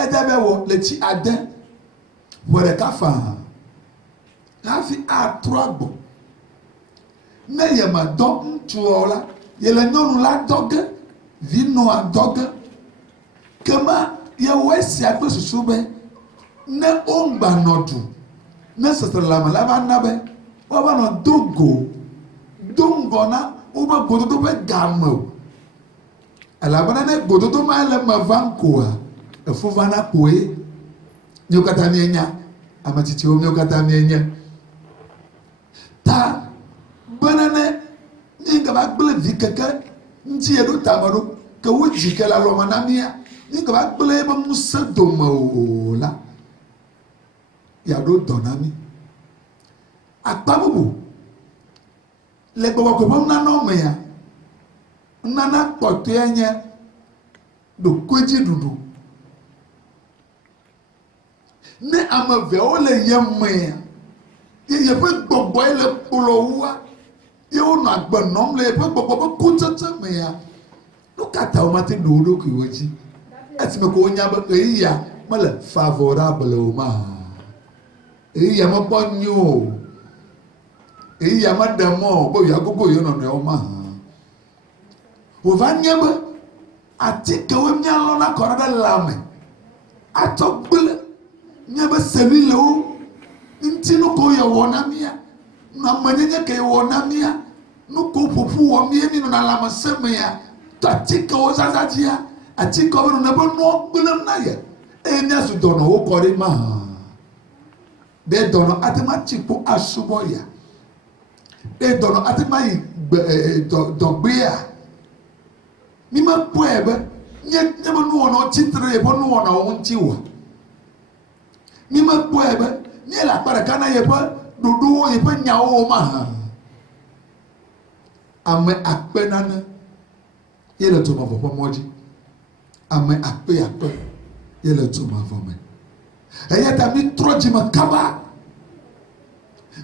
eda be wɔ le tsi ade ƒe ɖeka faa hafi atrɔ agbɔ ne yemadɔ ŋutsuawo la yele nyɔnu la dɔ ge vinɔa dɔ ge kema yewɔ esia kple susu be ne womgba nɔ ɖu ne seselelãme la va na be woava nɔ do ŋgɔ na wobe gododo ƒe game o elabena ne gododo ma le me va ŋkoa efu va na koe míawo katã mienya ame tsitsiwo míawo katã mienye ta bena ne mígava gblẽ vi keke ŋuti yeɖo tame ɖo ke wodzi ke le alɔme na mía mígava gblẽ ebe ŋusẽ dome o la yaɖo dɔ na mí akpa bubu le gbɔgbɔ ƒe nana mea nana kpɔtɔe nye ɖokoedzi ɖuɖu ne ame eveawo le ye mea ye yeƒe gbɔgbɔe le kplɔ wua ye wonɔ agbe nɔm le yeƒe gbɔgbɔ ƒe kutsetse mea nu katã wo mate ɖo wo ɖokuiwo dzi esime ko wonya be ɣeyiɣia mele favorable o ma ɣeyiɣia mekpɔ nyuie o ɣeyiɣia meɖe mɔ be yeagogo yewo nɔnɔewo ma wòva nye be atikewo míalɔna kɔ ɖe lãme atsɔ gblẽ nye be selilewo ŋuti nu ko yewɔ na mía amenyenye ke yewɔ na mía nu ko ƒoƒu wɔ mía mi nɔna lãmesẽ mea to atikewo zaza dzia atikewo be nɔnɔ be nuwo gblẽm na ye eye míazu dɔnɔwo kɔ ɖe ma ɖe dɔnɔ ate ma tsi kpo asubɔ ya ɖe dɔnɔ ate ma yi dɔgbea mi ma kpɔe be nye be nuwɔnawo tsitre yeƒe nuwɔnawo ŋuti wa mi ma kpɔe be nye le akpa ɖeka na yeƒe ɖoɖowo yeƒe nyawo ma ame akpe nane ye le dzomavɔ ƒe mɔ dzi ame akpe ye le dzomavɔ me eya ta mi trɔ dzime kaba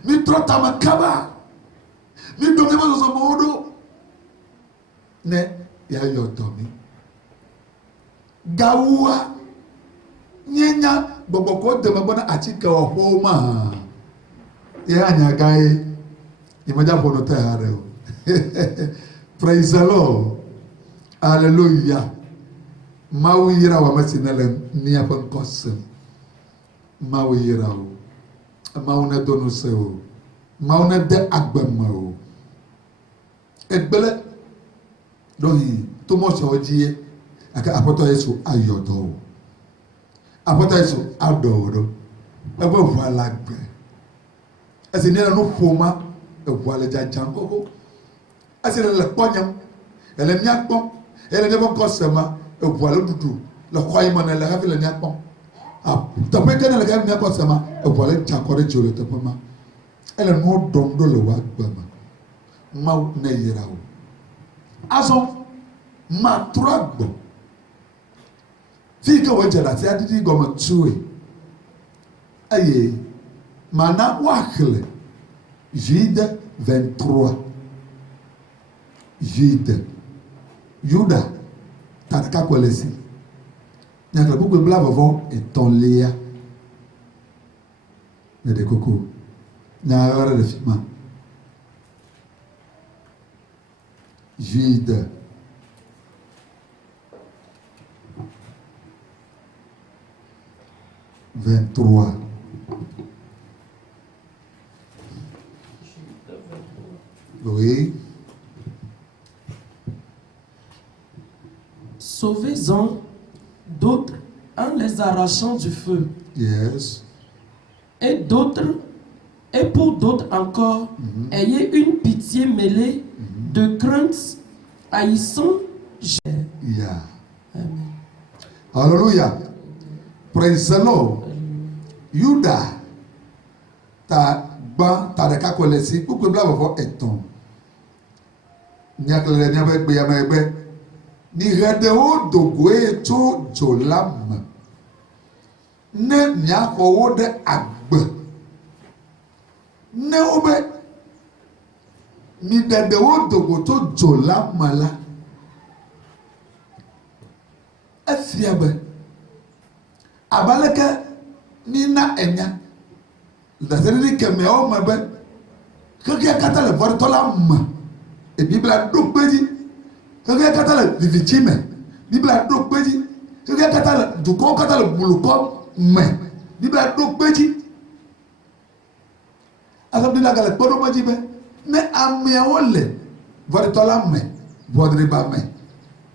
mi trɔ tame kaba mi ɖo miaƒe zɔzɔmewo ɖo ne yayɔ dɔ mi gawua nyenya gbɔgbɔ ko deme bena atike wɔƒewo ma ye anyaga ye yemedza ƒo no te haɖe o praise the Lord Alléluia. Mawu yira wa masina le nia ƒe ŋkɔsem. Mawu yira o. Mawu ne do nu se o. Mawu ne de agbeme o. Egbele dohi to mo so dzi aka apoto Yesu ayodo o. Apoto Yesu adodo. Ebe ʋua la gbe. Esi ne no ƒoma eʋua le dzadzam koko. Esi le kpɔnyam. Ele miakpɔm. Ele ne ƒe ŋkɔsema eʋua le dudu le xɔ yi me ne le hafi le miakpɔm. Teƒe ke ne le hafi miakpɔsema eʋua le dza kɔ ɖe dzi le teƒe ma. Ele nuwo ɖɔm ɖo le woa gbe me. Mawu ne yira o. Azɔ matrɔ agbɔ. Fi ke wo dze ɖase adidi gɔme tue. Eye mana woaxlẽ Jude 23. Jude. Juda. Tarika kwelesi. Nyakle gbogbo bla vɔvɔ etɔ̃lia. Ne de koko. Nyagare le fi ma. Jude. Vingt-trois. Oui. Sauvez-en d'autres en les arrachant du feu. Yes. Et d'autres, et pour d'autres encore, ayez une pitié mêlée de crainte, haïssant. Yeah. Amen. Hallelujah. Praise the Lord. Juda. Ta gba ta ɖeka ko le si kpukpe bla vɔvɔ etɔ̃. Nyakle le miaƒe gbe yame gbe. Ni ɣe ɖewo do goe tso dzo la me. Ne miaxɔ wo ɖe agbe. Ne wobe mi ɖeɖewo do go tso dzo la me la. Efia be abaleke mina enya. Daseri kemeawo me be xexea katã le vɔɖetɔ la me. Biblia ɖo kpe dzi. Xexea katã le vivitsi me. Biblia ɖo kpe dzi. Xexea katã le dukɔwo katã le bulukɔ me. Biblia ɖo kpe dzi. Asɔbila gale kpɔɖome dzi be ne ameawo le vɔɖetɔ la me, ʋɔdriba me,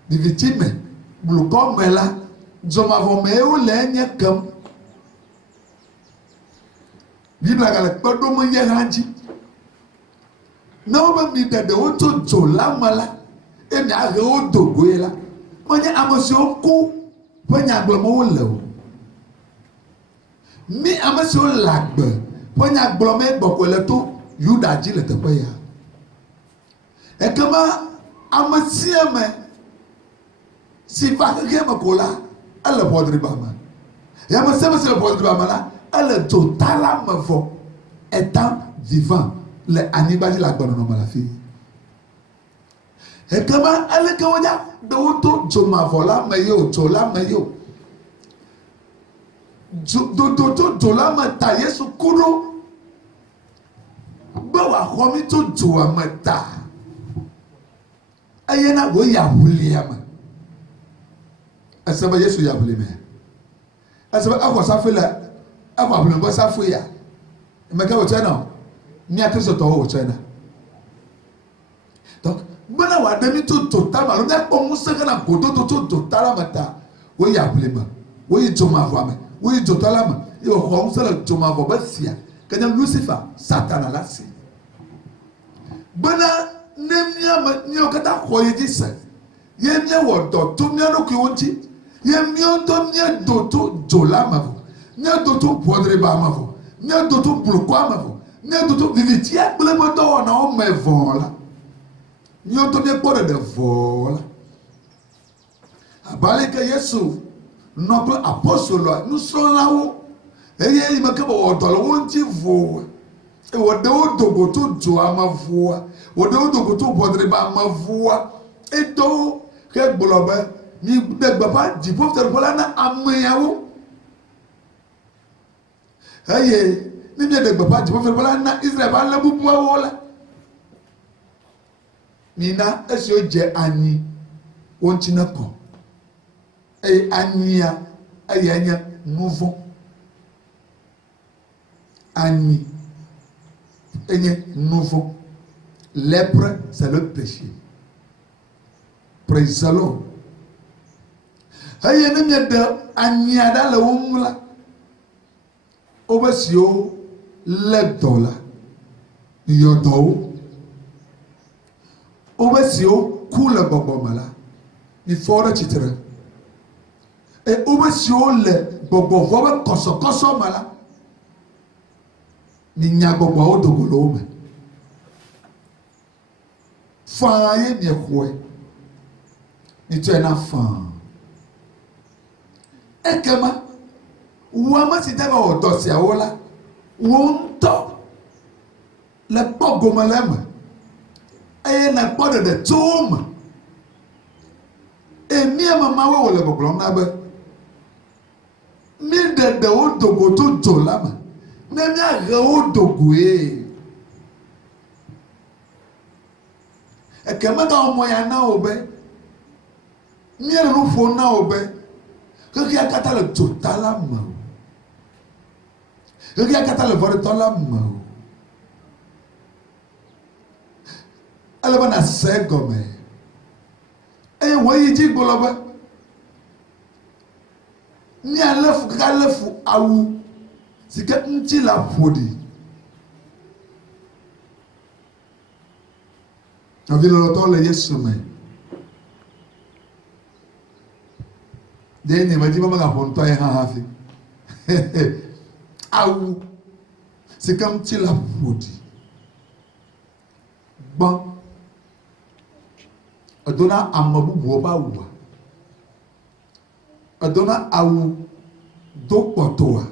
vivitsi me, bulukɔ me la, dzɔmavɔ me wo le enye kem. Biblia gale kpɔɖome ye hã dzi. Ne wobe mi ɖeɖewo tso dzo la me la, eye miahe wo do goe la, menye ame siwo ku ƒe nyagblɔmewo le o. Mi ame siwo le agbe ƒe nyagblɔme gbɔkɔe le to Yuda dzi le teƒe ya. Ekema ame sia me si va xexea me ko la, ele ʋɔdriba me. Ame sia me si le ʋɔdriba me la, ele dzotala me vɔ étant vivant le anyigba dzi le agbenɔnɔ me le afi. Ekema eleke wonya ɖewo to dzomavɔ la me ye o, dzo la me ye o. Dodo to dzo la me ta Yesu ku ɖo be wòaxɔ mi to dzoa me ta. Eye na wo yi aʋulia me. Ese be Yesu yi aʋuli me. Ese be exɔ safi le exɔ aʋulimɔ safi ya. Meke wotsɔe na o. Mia kristotɔwo wotsɔe na. Donc bena wòaɖe mi to dzota me alo míakpɔ ŋusẽ hena gododo to dzota la me ta. Woyi aʋuli me. Woyi dzomavɔa me. Woyi dzota la me. Ye wòxɔ ŋusẽ le dzomavɔ be fia. Ke nye Lucifer, Satana la si. Bena ne míawo katã xɔ ye dzi se, ye míewɔ dɔ to mía ɖokuiwo ŋuti, ye míawo ŋutɔ míedo to dzo la me vɔ, míedo to ʋɔdriba me vɔ, míedo to bulukɔa me vɔ, míedo to vivitsia kple eƒe dɔwɔnawo me vɔ la, míawo ŋutɔ míekpɔ ɖeɖe vɔ la. Abe aleke Yesu nɔ kple apostoloa, nusrɔ̃lawo, eye yi me ke be wɔ dɔ le wo ŋuti vɔ. Wòɖe wo dogo to dzoa me vɔa, wòɖe wo dogo to ʋɔdriba me vɔa, edo wo he gblɔ be mi ɖe gbeƒã dziƒofiaɖuƒe la na ameawo. Eye ne míeɖe gbeƒã dziƒofiaɖuƒe la na Israel ƒe alẽ bubuawo la, mina esiwo dze anyi wɔnkyi na kɔ ɛyɛ anyia ɛyɛ anya nuvo anyi ɛnyɛ nuvo lèpre c'est le péché praise the Lord ɛyɛ ne nyɛ dɛ anyia da le wo ŋu la wobe siwo lé dɔ la yɔ dɔwo wobe siwo ku le gbɔgbɔme la ifɔ ɖe tsitre wobe siwo le gbɔgbɔvɔ be kɔsɔkɔsɔ me la minya gbɔgbɔawo dogo le wo me fãa ye miexɔe mitɔe na fãa ekema wo ame si de va wɔ dɔ siawo la wo ŋutɔ le kpɔ gome le eme eye na kpɔ ɖeɖe tso wo me mia mamawo wole gbɔgblɔm na be mi ɖeɖewo dogo to dzo la me ne miahe wo dogoe ekema ga wɔmɔ ya na wo be miele nu ƒo na wo be xexea katã le dzota la me o xexea katã le vɔɖetɔ la me o ele be na se egɔme eye wo yi dzi gblɔ be mialé fu kaka lé fu awu si ke ŋuti la ƒoɖi nɔvi lɔlɔtɔwo le Yesu me de nye me dzi be megaƒo ŋutɔ ye hã hafi awu si ke ŋuti la ƒoɖi gbɔ edona ame bubuwo be awua edona awu do kpɔtɔa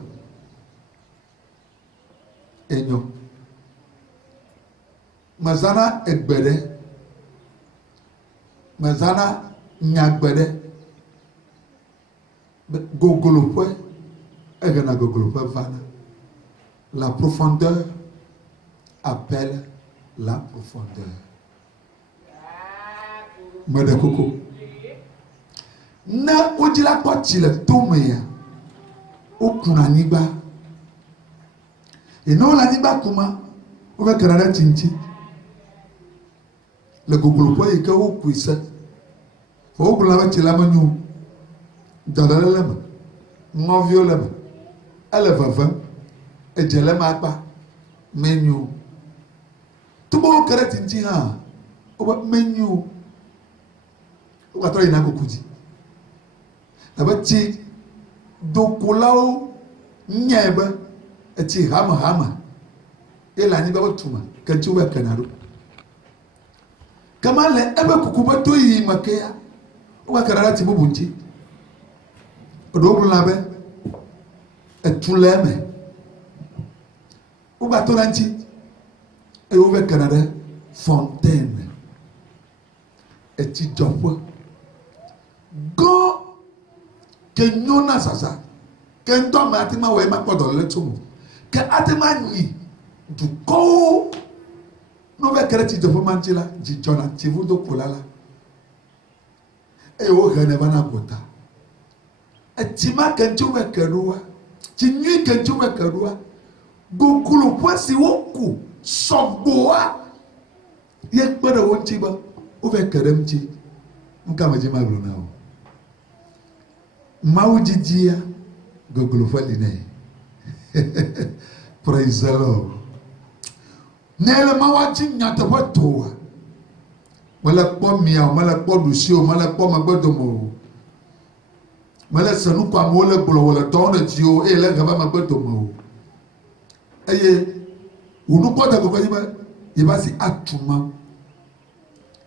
enyo mezana egbe ɖe mezana nyagbe ɖe gogoloƒe ehena gogoloƒe vana la profondeur appelle la profondeur meɖe koko ne wodzi la kpɔ tsi le tomea wokuna anyigba ene wole anyigba kuma wove kena ɖe tsi ŋuti le gogoloƒe yi ke wokui se wogblɔ be tsi la menyo dɔléle le me ŋɔviwo le me ele vevem edze le me akpa menyo togbɔ wo ke ɖe tsi ŋuti hã wobe menyo wogatrɔ yina kuku dzi abe tsi dokolawo nyae be etsi hamehame ye le anyigba be tume ke ŋuti wo kena ɖo kema le ebe kuku be to yi me kea wo kena ɖe tsi bubu ŋuti eɖewo gblɔna be etu le eme wogato ɖe ŋuti eye wove kena ɖe fontaine etsi dzɔƒe gã ke nyo na sasa ke ŋdɔ me ate ma wɔ ema kpɔ dɔléle tso mo ke ate ma nyi dukɔwo ne wove ke ɖe tsi dzɔƒe ma ŋuti la dzidzɔna tsivudo kola la eye wohe ne va na gota etsi ma ke ŋuti wove ke ɖoa tsi nyui ke ŋuti wove ke ɖoa gogoloƒe si woku sɔgboa ye kpe ɖe wo ŋuti be wove ke ɖe ŋuti nuka me dzi ma gblɔ na o mawu dzidzia gogoloƒe li nɛ praise the Lord ne le mawu dzi nyateƒe toa mele kpɔ miawo mele kpɔ ɖusiwo mele kpɔ megbedome o mele se nu ko amewo le gblɔ wole dɔwɔ ɖe dziwo eye le ʋe va megbedome o eye wò nukpɔ de kɔkɔ dzi be yeva si atu mawu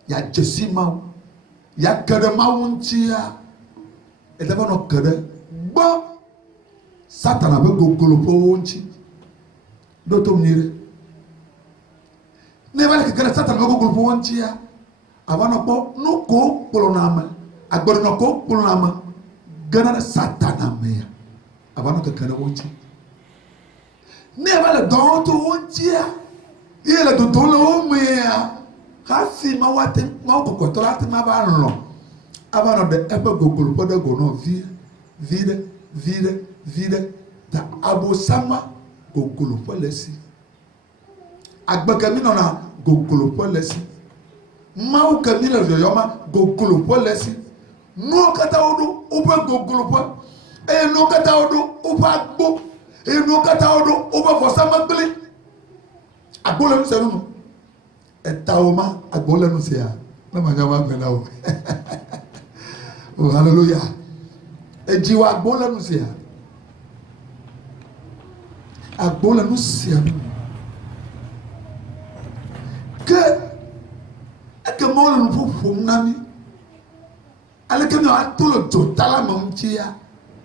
yadze si mawu yake ɖe mawu ŋutia ele va nɔ ke ɖe gbɔ Satana be gogoloƒewo ŋuti ɖo tom nyui ɖe ne va le keke ɖe Satana be gogoloƒewo ŋutia ava nɔ kpɔ nu ko kplɔna ame agbeɖenɔ ko kplɔna ame gena ɖe Satana mea ava nɔ keke ɖe wo ŋuti ne va le dɔwɔ to wo ŋutia ye le dodom le wo mea hafi mawu kɔkɔtɔ la ate ma va lɔ avant de epe gogolo pode gono vide ta abosama gogolo polesi agba kamino na gogolo polesi mau kamino yoyoma gogolo polesi no kata odo uba gogolo po e no kata odo uba agbo e no kata odo uba fosama gbele agbola nu senu etaoma agbola nu sia na manyama gbela o oh hallelujah ejiwa agbola nu sia agbola nu sia que molo no popo nami ale que no atolo totala mamtia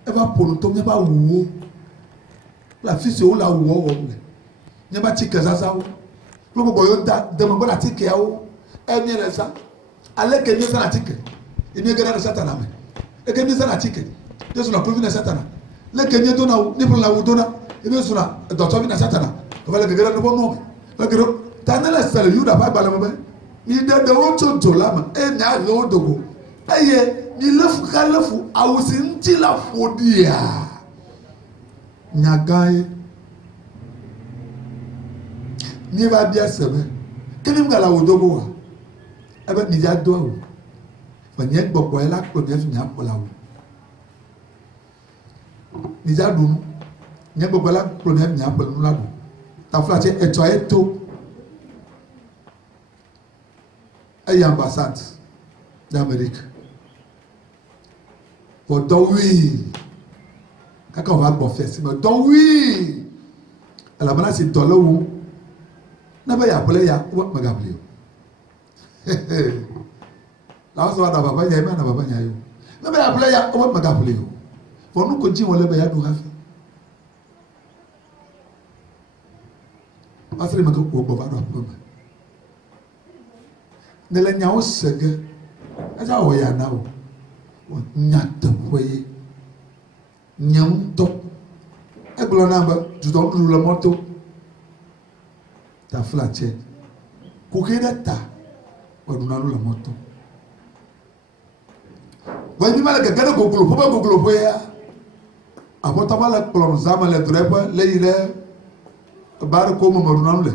e va polo to me ba wo la fisi o la wo o me nye ba chika zazawo lo bo yo da de mo ba tike yawo e mi resa ale que mi na tike e mi gara satana me e que mi na tike Yesu na provi na satana le que mi do na ni pro la wo do na e mi suna do to vi na satana o va le gara no bo no le gero tanela sele yuda ba ba le mo be ni de wo to lama e nya ro dogo eye ni lefu ka lefu awusi nti la fodia nyagai ni ba bia sebe kini ngala wo dogo wa ebe ni ja do wo fa nye gbogbo e la ko ni fi nya pola wo ni ja do nye gbogbo la ko ni nya pola nu la do ta fla che eto ay ambassade d'Amérique pour donc oui quand on va bon faire c'est donc oui alors maintenant c'est toi là où n'a pas y appeler ya ou me gabler là on va dans baba ya na baba ya yo n'a pas y appeler ya ou me gabler pour nous continuer on le ba ya do hafi asiri ma ko bo ba do appeler nele nyawo sege aja wo ya na wo nyata boye nyam to eglo na ba du don lu la moto ta flache ku keda ta wa du na lu la moto wa ni mala ga gogolo po ya abota mala kolon zama le dreba le ile bar ko mo maruna le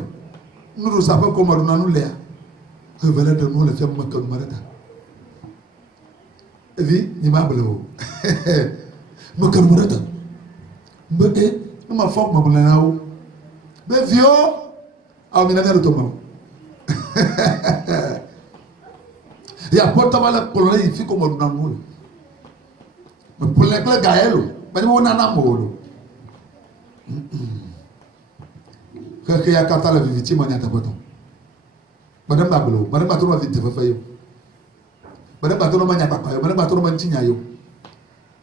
nuru safa ko maruna le revela de nous le fait ma comme marata vi ni ma blo ma comme marata be ma fok ma bla nawo be vio a mi na ngaro to ma ya porta bala kolon yi fi ko mo na mo me pole kle gaelo ba ni wona na mo lo que ya kata la victime ni ataboto madame Bablo, madame Bato ma vite fa yo. Madame Bato no manya papa yo, madame Bato no manchinya yo.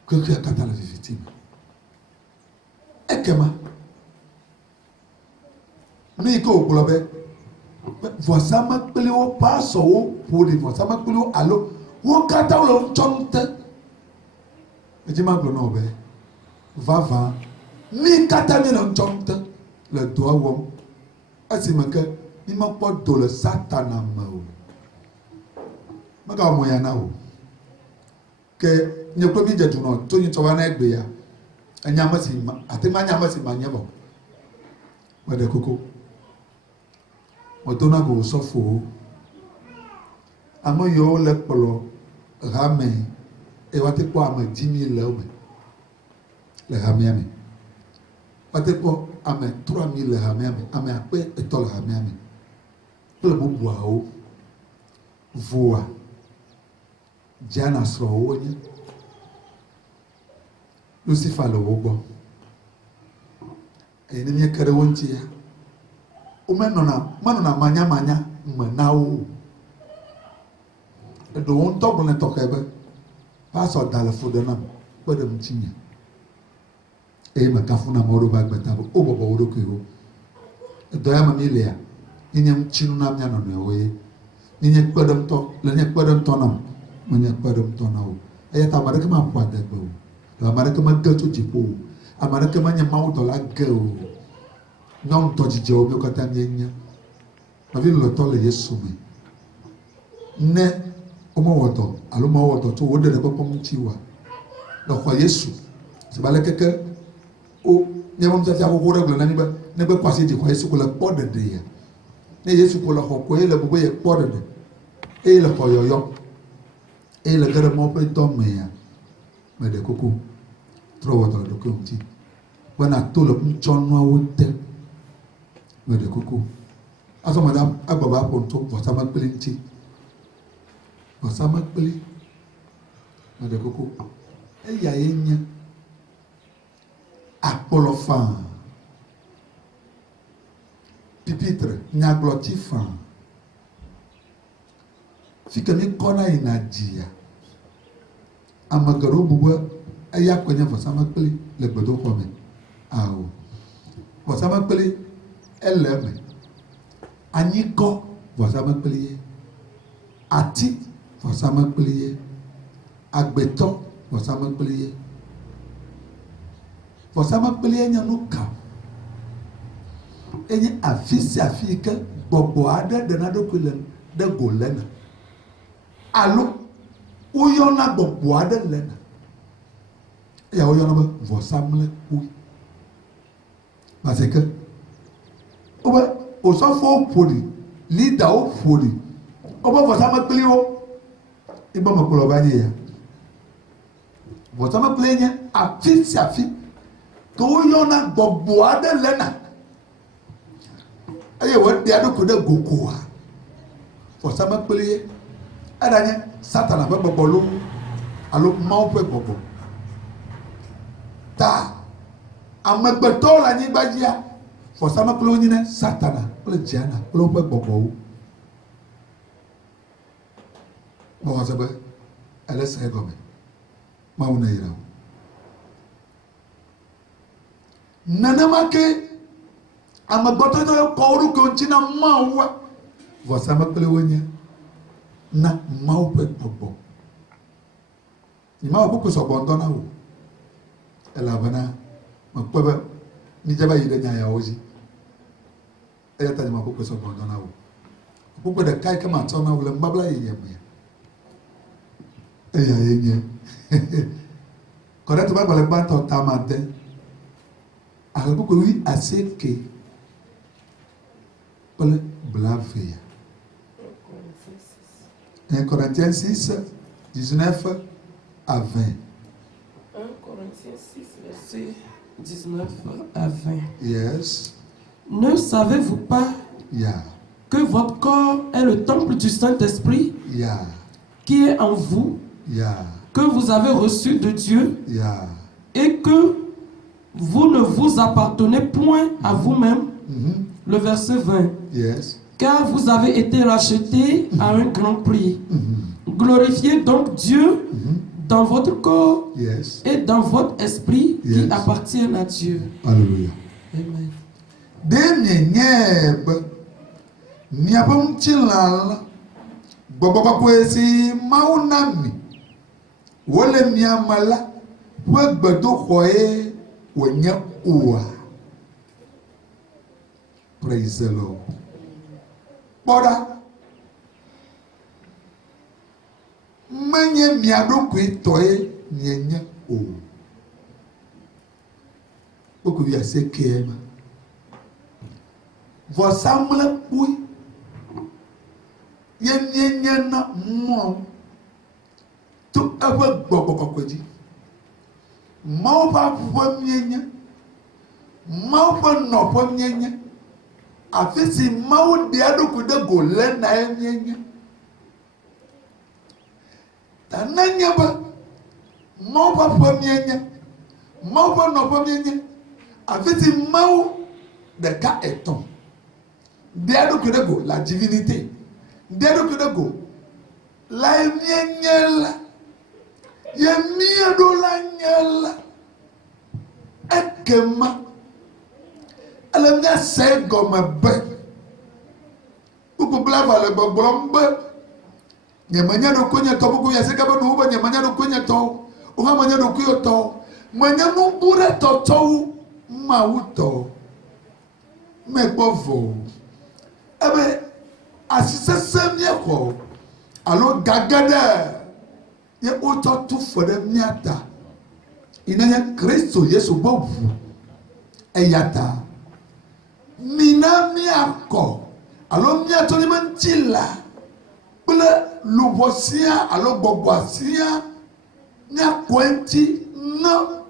Que kata la victime. Ekema. Ni ko globe. Voici ma pele o paso o poli, voici ma pele o allo. Wo kata lo chonte. Eji ma glo no be. Va. Ni kata ni lo chonte. Le doigt wom. Asimaka ni ma po do le satana ma o ma ka mo ya na o ke nye ko mi je du no to yin to wa na egbe ya anya ma si ma ate ma nya ma si ma nye bo wa de koko o to na go so fo amo yo le polo rame e wa te po ama 10,000 le o me le rame ame wa te po ame 3,000 le rame ame ape e to le rame ame pele bubu awo voa jana sro wo ni Lucifer lo wo gbo eni mi kere wonti ya o meno na manya mnawo do won to bun to kebe pastor dal fu de na pede mtinya e ma kafuna moro ba gbeta o bobo wo do ko do ya ma mi le ya ninyam chinu nam nya no we ninye kwadam to le nye kwadam to nam manya kwadam to na o aya ta mara kama kwa de bo la mara kama gato jipo amara kama nya mawu to la go non to jije o bi ko ta nyenya ma vi lo to le Yesu me ne Omo woto, aloma woto to wode de popom chiwa. Le roi Yesu. C'est pas le quelqu'un o nyamam sa ko ko reglo na ni ba ne ba kwase di kwa Yesu ko la pode de ya. Ne Yesu ko la ko e le bugo ye pode de. E le ko yoyo. E le gare mo pe to me ya. Me de koko. Tro woto do ko mti. Wana to le mchon wa wote. Me de koko. Aso madame agbaba ponto vosa ma plinti. Vosa ma pli. Me de koko. E ya yenya. Apolofan. Pipitre, nyaglotifan. Fika mi kona inajia. Amagaro buwa aya kwenye vasama kpeli le gbedo kome. Awo. Vasama kpeli eleme. Anyiko vasama kpeli ye. Ati vasama kpeli ye. Agbeto vasama kpeli ye. Vasama kpeli ye nyanuka. Enye afisi afika gbogbo ade denado kule de golena. Alo uyona gbogbo ade lena. Ya uyona ba vosamle oui. Parce que oba osafo poli leader o poli. Oba vasama kpeli o iba makolo bani ya. Vasama kpeli nya afisi afika que uyona gbogbo ade lena. Aye what they are kuda gokoa for sama pele adanya satana ba bobolo alo mau pe bobo ta amagbeto la ni bajia for sama pele nyine satana pele jiana pele pe bobo mo wasabe ele sai gome mauna ira nanamake amagboto to ko oruko nchina mawa wasama pele wonya na mawo pe gbogbo ni mawo ko so bondo na wo elabana mapobe ni jaba yide nya ya oji eya tani makoko so bondo na wo popo de kai kama tsona wo le mbabla yeye mu eya yeye correct ba bale ba to tamante alors que oui assez que Blavia. 1 Corinthiens 6, 19 à 20. 1 Corinthiens 6, verset 19 à 20. Yes. Ne savez-vous pas que votre corps est le temple du Saint-Esprit qui est en vous, que vous avez reçu de Dieu et que vous ne vous appartenez point à vous-même? Le verset 20. Yes. Car vous avez été rachetés à un grand prix. Glorifiez donc Dieu dans votre corps et dans votre esprit qui appartiennent à Dieu. Alléluia. Amen. Denye nyabom chilal bobo kwesi maunami wole nyamala wegbedo khoye wonya uwa. Praise the Lord. Boda manye miado kwitoe nyenye o. Oku via sekema. Vosamle pui. Yenyenye na mo. Tu ebe gbogbo kwaji. Mau pa fo nyenye. Mau pa no fo nyenye. Afisi mau de adoku de gole na enyenye. Tananya ba mau pa fo nyenye. Mau pa no fo nyenye. Afisi mau de ka eton. De adoku de go la divinité. De adoku de go la enyenye la. Ye miedo la nyela. Ekema elle m'a fait comme un bœuf. Beaucoup de lave le bobombe. Nyamanya no konya to buku ya seka ba no ba nyamanya no konya to. O ma manya no kuyo to. Manya no bure to to ma wuto. Me bovo. Ebe asise semye ko. alo gagada ye oto tu fere miata inanya Kristo Yesu bovu eyata mina miako alo miato ni mantila bule lubosia alo gbogboasia miakwenti no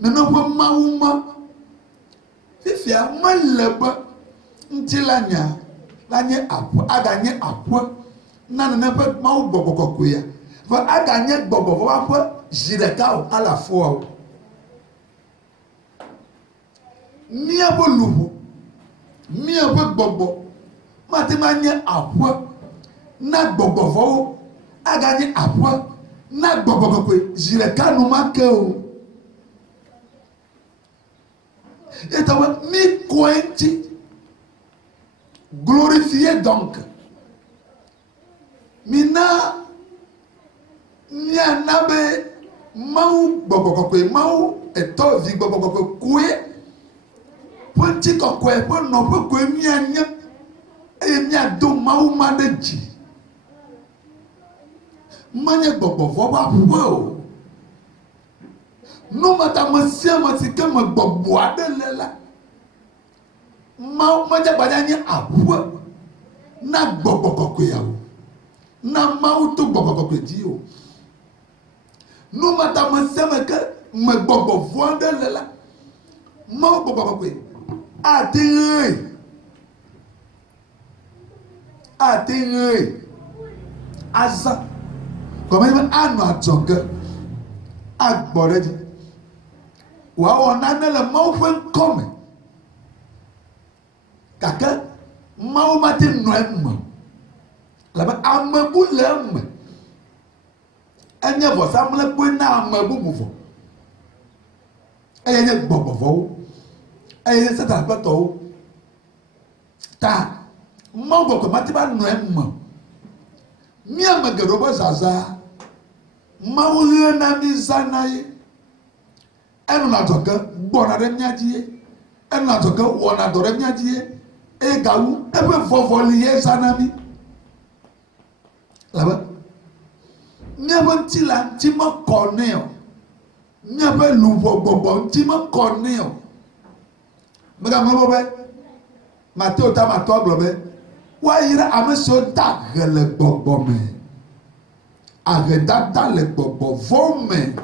nana bo mauma fifia maleba ntilanya lanye apo aganye apo nana pe mau gbogbogboya fa aganye gbogbobo apo jirekao ala fo ni abo lubo ni abo gbogbo mati manye apo na gbogbovo aganye apo na gbogbogbogbo jirekano makeo etawa mi cointi glorifié donc mina nya nabe mau gbogbogbogbo mau eto vi gbogbogbogbo kwe ponti kokwe pon no pokwe mianya enya do mau madeji manye gbogbogbogbo ba wo no mata masia masika magbogbo adelela mau maja badanya apuwa na gbogbogbogbo yawo na mau to gbogbogbogbo dio no mata masia maka magbogbo adelela mau gbogbogbogbo atinge aza comme il anu atonga agboreji wa ona na le mau fen come kaka mau mati noem la ba amabu lem anya vo samle po na amabu bufo anya gbogbo anya sata pato ta mau gbogbo mati ba noem mi amagero ba zaza mau na mi zanaye enu na toka gbona re miadie enu na toka wona dore miadie e gawu ebe vovoli ye sanami laba nyaba ntila ntima corneo nyaba lubo gbogbo ntima corneo mega mo be Mateo ta ma to globe wa yira ameso ta gele gbogbo me ageda le gbogbo vome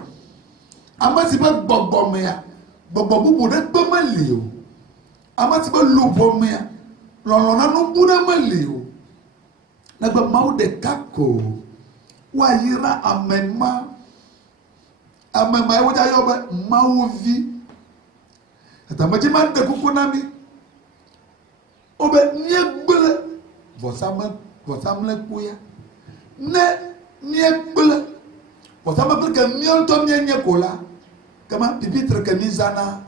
amati be gbogbo me ya gbogbo bubu de gbomele o amati be lubo me ya lolo na no bu na mele o na gbe mawo de kako wa yira amema e woja yo be mawo vi atamaji man de kukunami obe niegbele vosamle kuya ne niegbele vosamle ke mionto mienye kola kama pipitre ke mizana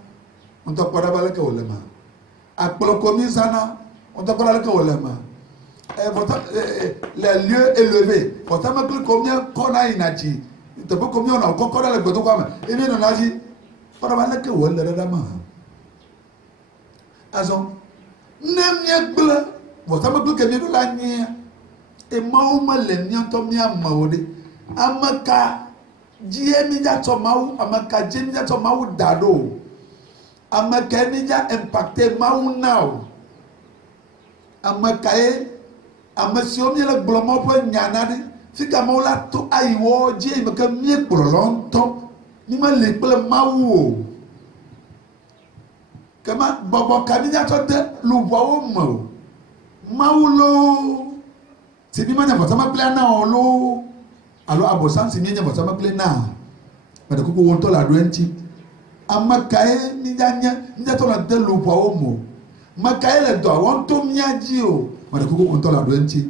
onto kwara baleke olema akpolo ko mizana onto kwara baleke olema les lieux élevés vosamle ko mien kona inaji te ko mien na ko kona le gbedo kwama emi no naji kwara baleke wolere dama azon nemye gbele vosamle ke mi do la nya e mauma le nyanto mi amawode amaka jie mi ja to mawu amaka jie mi ja to mawu dado amaka ni ja impacté mawu now amaka e amasio mi le gblomo po nyanade fika mawu la to ayiwo jie maka mi gblolonto ni ma le gbele mawu o kama bobo kanija to de lubo mo mawu lo ti bi manya fotama plan na olo alo abosan si nyenya fotama plan na bada kuko wonto la doenti amakae ninja to la de lubo mo makae le do wonto miaji o bada kuko wonto la doenti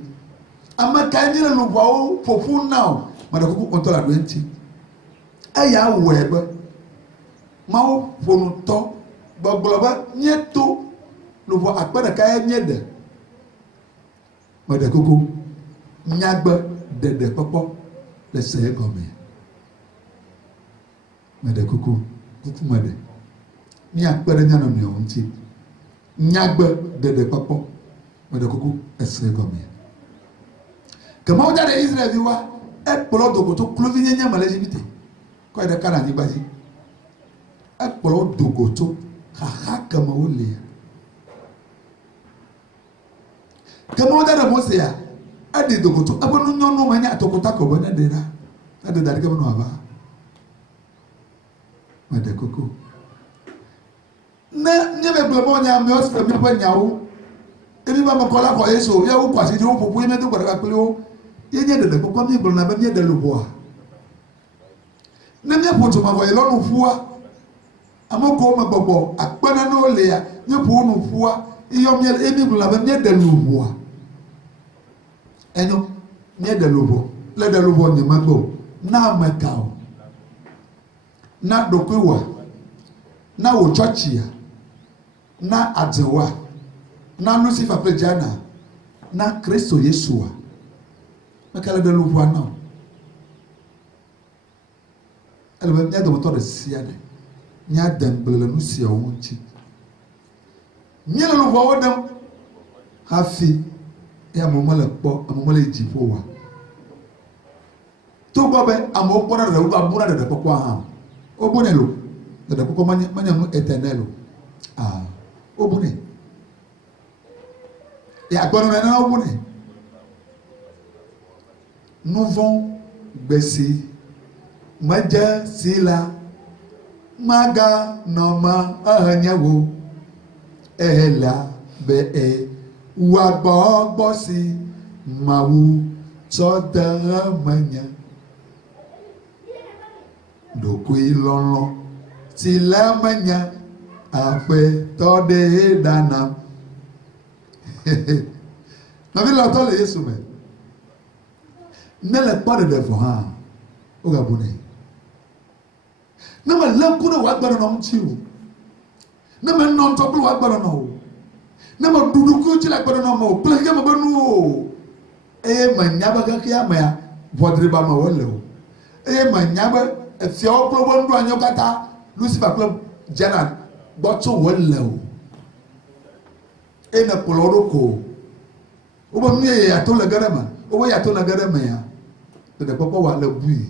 amakae ni le lubo popu now bada kuko wonto la doenti aya webe mawu fonuto gbogboba nyeto lubo akpada kae nyede bada kuko nyagbe dede popo le seye gome mede kuku mede ni akpere nyano mi onti nyagbe dede popo mede kuku eseye gome Kama o jade Israël viwa ekpolo dogoto klovi nyenya malejibite ko ede kana nyigbaji ekpolo dogoto haha kama ole ya kama o jade Mose ya ade dogoto abonu nyono manya atokota ko bana dera ade dari kama no aba made koko na nyebe blemo nya me ospe mi pa nyawo ebi ba makola ko Yesu ya wo kwase je wo popo ime do gbara pele wo yenye de ko mi gboro na ba mi de lobo a na mi apoto ma vo elonu fuwa amoko ma gbogbo apana no le ya mi po no fuwa iyo mi emi gboro na ba mi de lobo a enyo mi de lobo le de lobo ni magbo na makao na dokwewa na wo churchia na adewa na Lucifer pejana na Kristo Yesua makala de lobo na elbe nya de moto de siade nya dembele no sia wonchi nya le lobo wodam hafi ya momole po amomole jipo wa to gbe amokpo na de wo abura de pokwa ha obunelo de pokwa manya mu eternelo obune et à quoi nous allons nous vont baisser maja sila maga noma ahanyawo ehela be wa bosi mawu sodara manya dokui lolo sila manya afe tode dana na vile atole Yesu me nele pare de fo ha o ga bune na ma lankuna wa gbara na mchi o na ma non to wa gbara na o na ma duduku ti la gbara na mo plege ma banu o ma nyaba ka kia ma ya bodri ba ma wole o ma nyaba e fi o probo ndu anyo kata Lucifer club jana boto wole o na poloro ko obo mi ya to la garama obo ya to la garama ya de papa wa la bui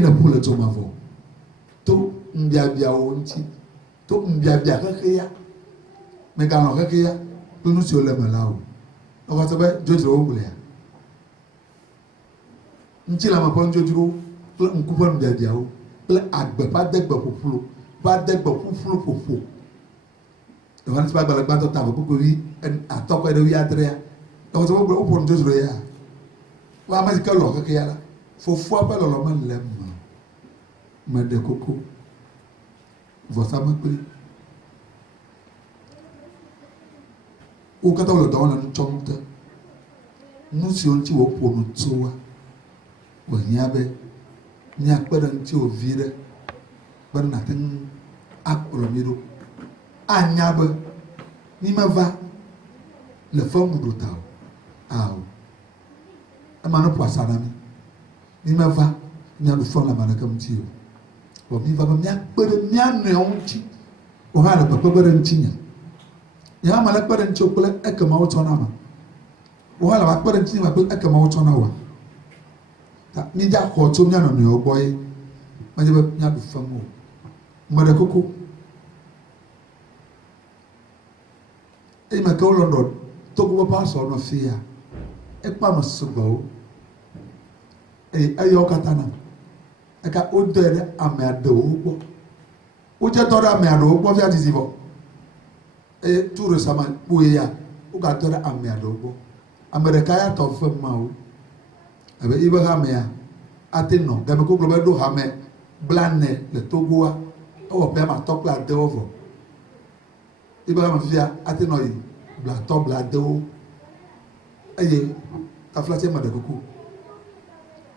na pole to mavo to mbia wonti to mbia kakeya me ga no kakeya to no si ole malawo o ka sabe jojiro ogule ya nchila ma pon jojiro nkupo mbia o ple agbe pa degbe populo ba degbe populo Yohane ti ba gbala gbato ta bo ko wi atoko e de wi adrea o so bo opon jojiro ya wa ma ka lo ka ya la fofu apa lo ma lem ma de koko vosa ma pe o ka ta lo da ona nchomta nu si on ti wo po no tsowa wo nyabe nya kpeda nti o vire ba na tin akolo miro anyabe ni ma va le forme do tao amano poisana ni ma va nya do forme la manaka mti o mi va mi akpere mi ane onti o ha le papa re ntinya ya ma le kpere nti o kule ekema o tona ma o ha la kpere ntinya ma ekema o tona wa ta ni ja ko to nya no ne o boy ma je ba nya do forme o ma de koko ma ka ulondo to ko pa so no fia e pa ma sugo ayo katana aka o dere amado ugbo o je dore amado ugbo fi atizibo turu sama puye ya o ga dore amado ugbo amerika ya to fe ma o abe Abraham ya atino gabe ko globe do hame blane le togoa o pe ma to pla de ovo Ibrahim fia atino yi bla to bla do eye aflache ma de kuku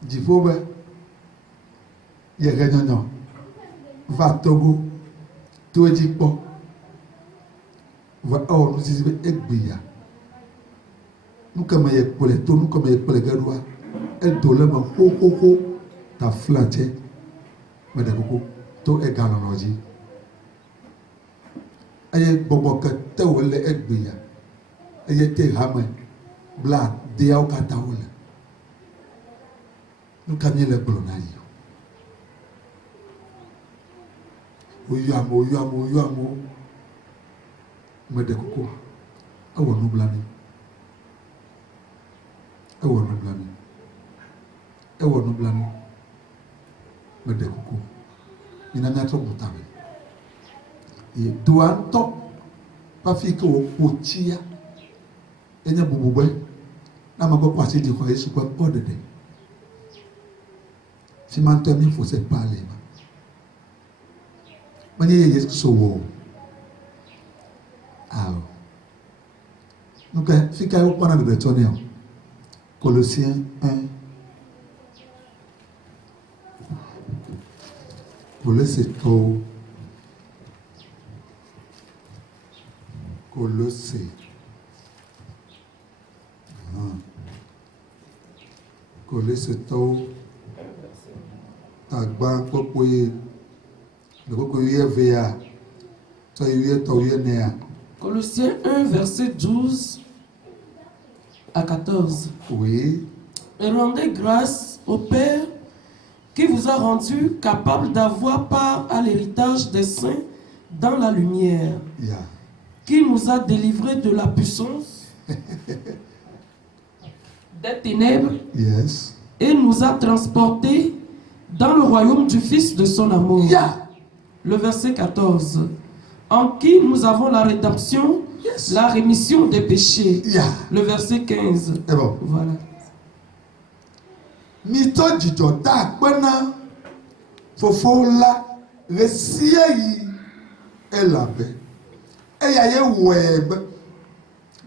jifobe ye ganyo va Togo to ejipo va o no sisi be egbiya nuka ma ye pole to nuka ma ye pole gadwa e dole ma ko ta flache ma de kuku to e ganology aye bobo ka te wole egbiya aye te hame bla de au kata wole nous gagnons les blonnailles. Oyamo, me de coco. Awa nous blâmer. Me de coco. Il n'a pas trop de temps. Et doit top. Pas fait que au potia. Et n'y a boubou. N'a pas passé du quoi, c'est quoi pas de dé. Si maintenant il faut se parler. Mais il y a ce que ah. Donc, si vous avez de retourner, Colossiens 1. Colossiens 1, verset 12 à 14. Oui. Et rendez grâce au Père qui vous a rendu capable d'avoir part à l'héritage des saints dans la lumière, qui nous a délivrés de la puissance des ténèbres et nous a transportés dans le royaume du Fils de son amour. Le verset 14. En qui nous avons la rédemption, la rémission des péchés. Le verset 15. Bon. Voilà. Mito djidjota kwena fofola resiei elabe eya ye web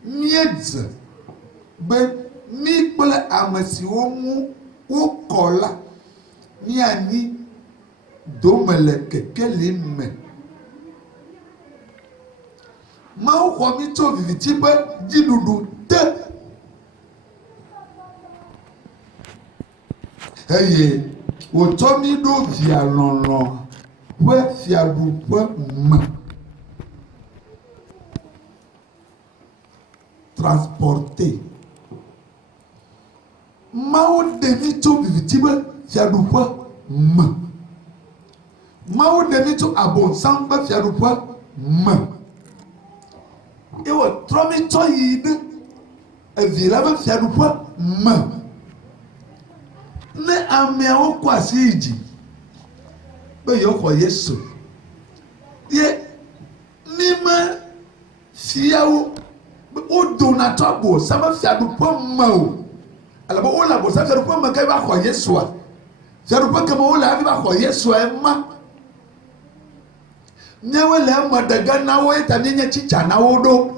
miedze be mi kple amesiwo mu wo kola ni ani domele kekeli me ma wo mi to viviti be jidudu te eye wòtɔ mi ɖo via lɔlɔ ƒe fiaɖuƒe me transporté mawo ɖe mi tso viviti be fiaɖuƒe me mawo ɖe mi tso abɔnsam ƒe fiaɖuƒe me eye wòtrɔ mi tsɔ yi ɖe evi la ƒe fiaɖuƒe me. Ne ameawo kɔ asi yi dzi be yewoxɔ Yesu ye mime fiawo wodona tɔ abɔsam fiaɖuƒe me o alabe wole abɔsam fiaɖuƒe me ke va xɔ Yesua fiaɖuƒe ke me wole hafi va xɔ Yesua ema míawo le eme ɖe ge na wo eta míenye tsitsa na wo ɖo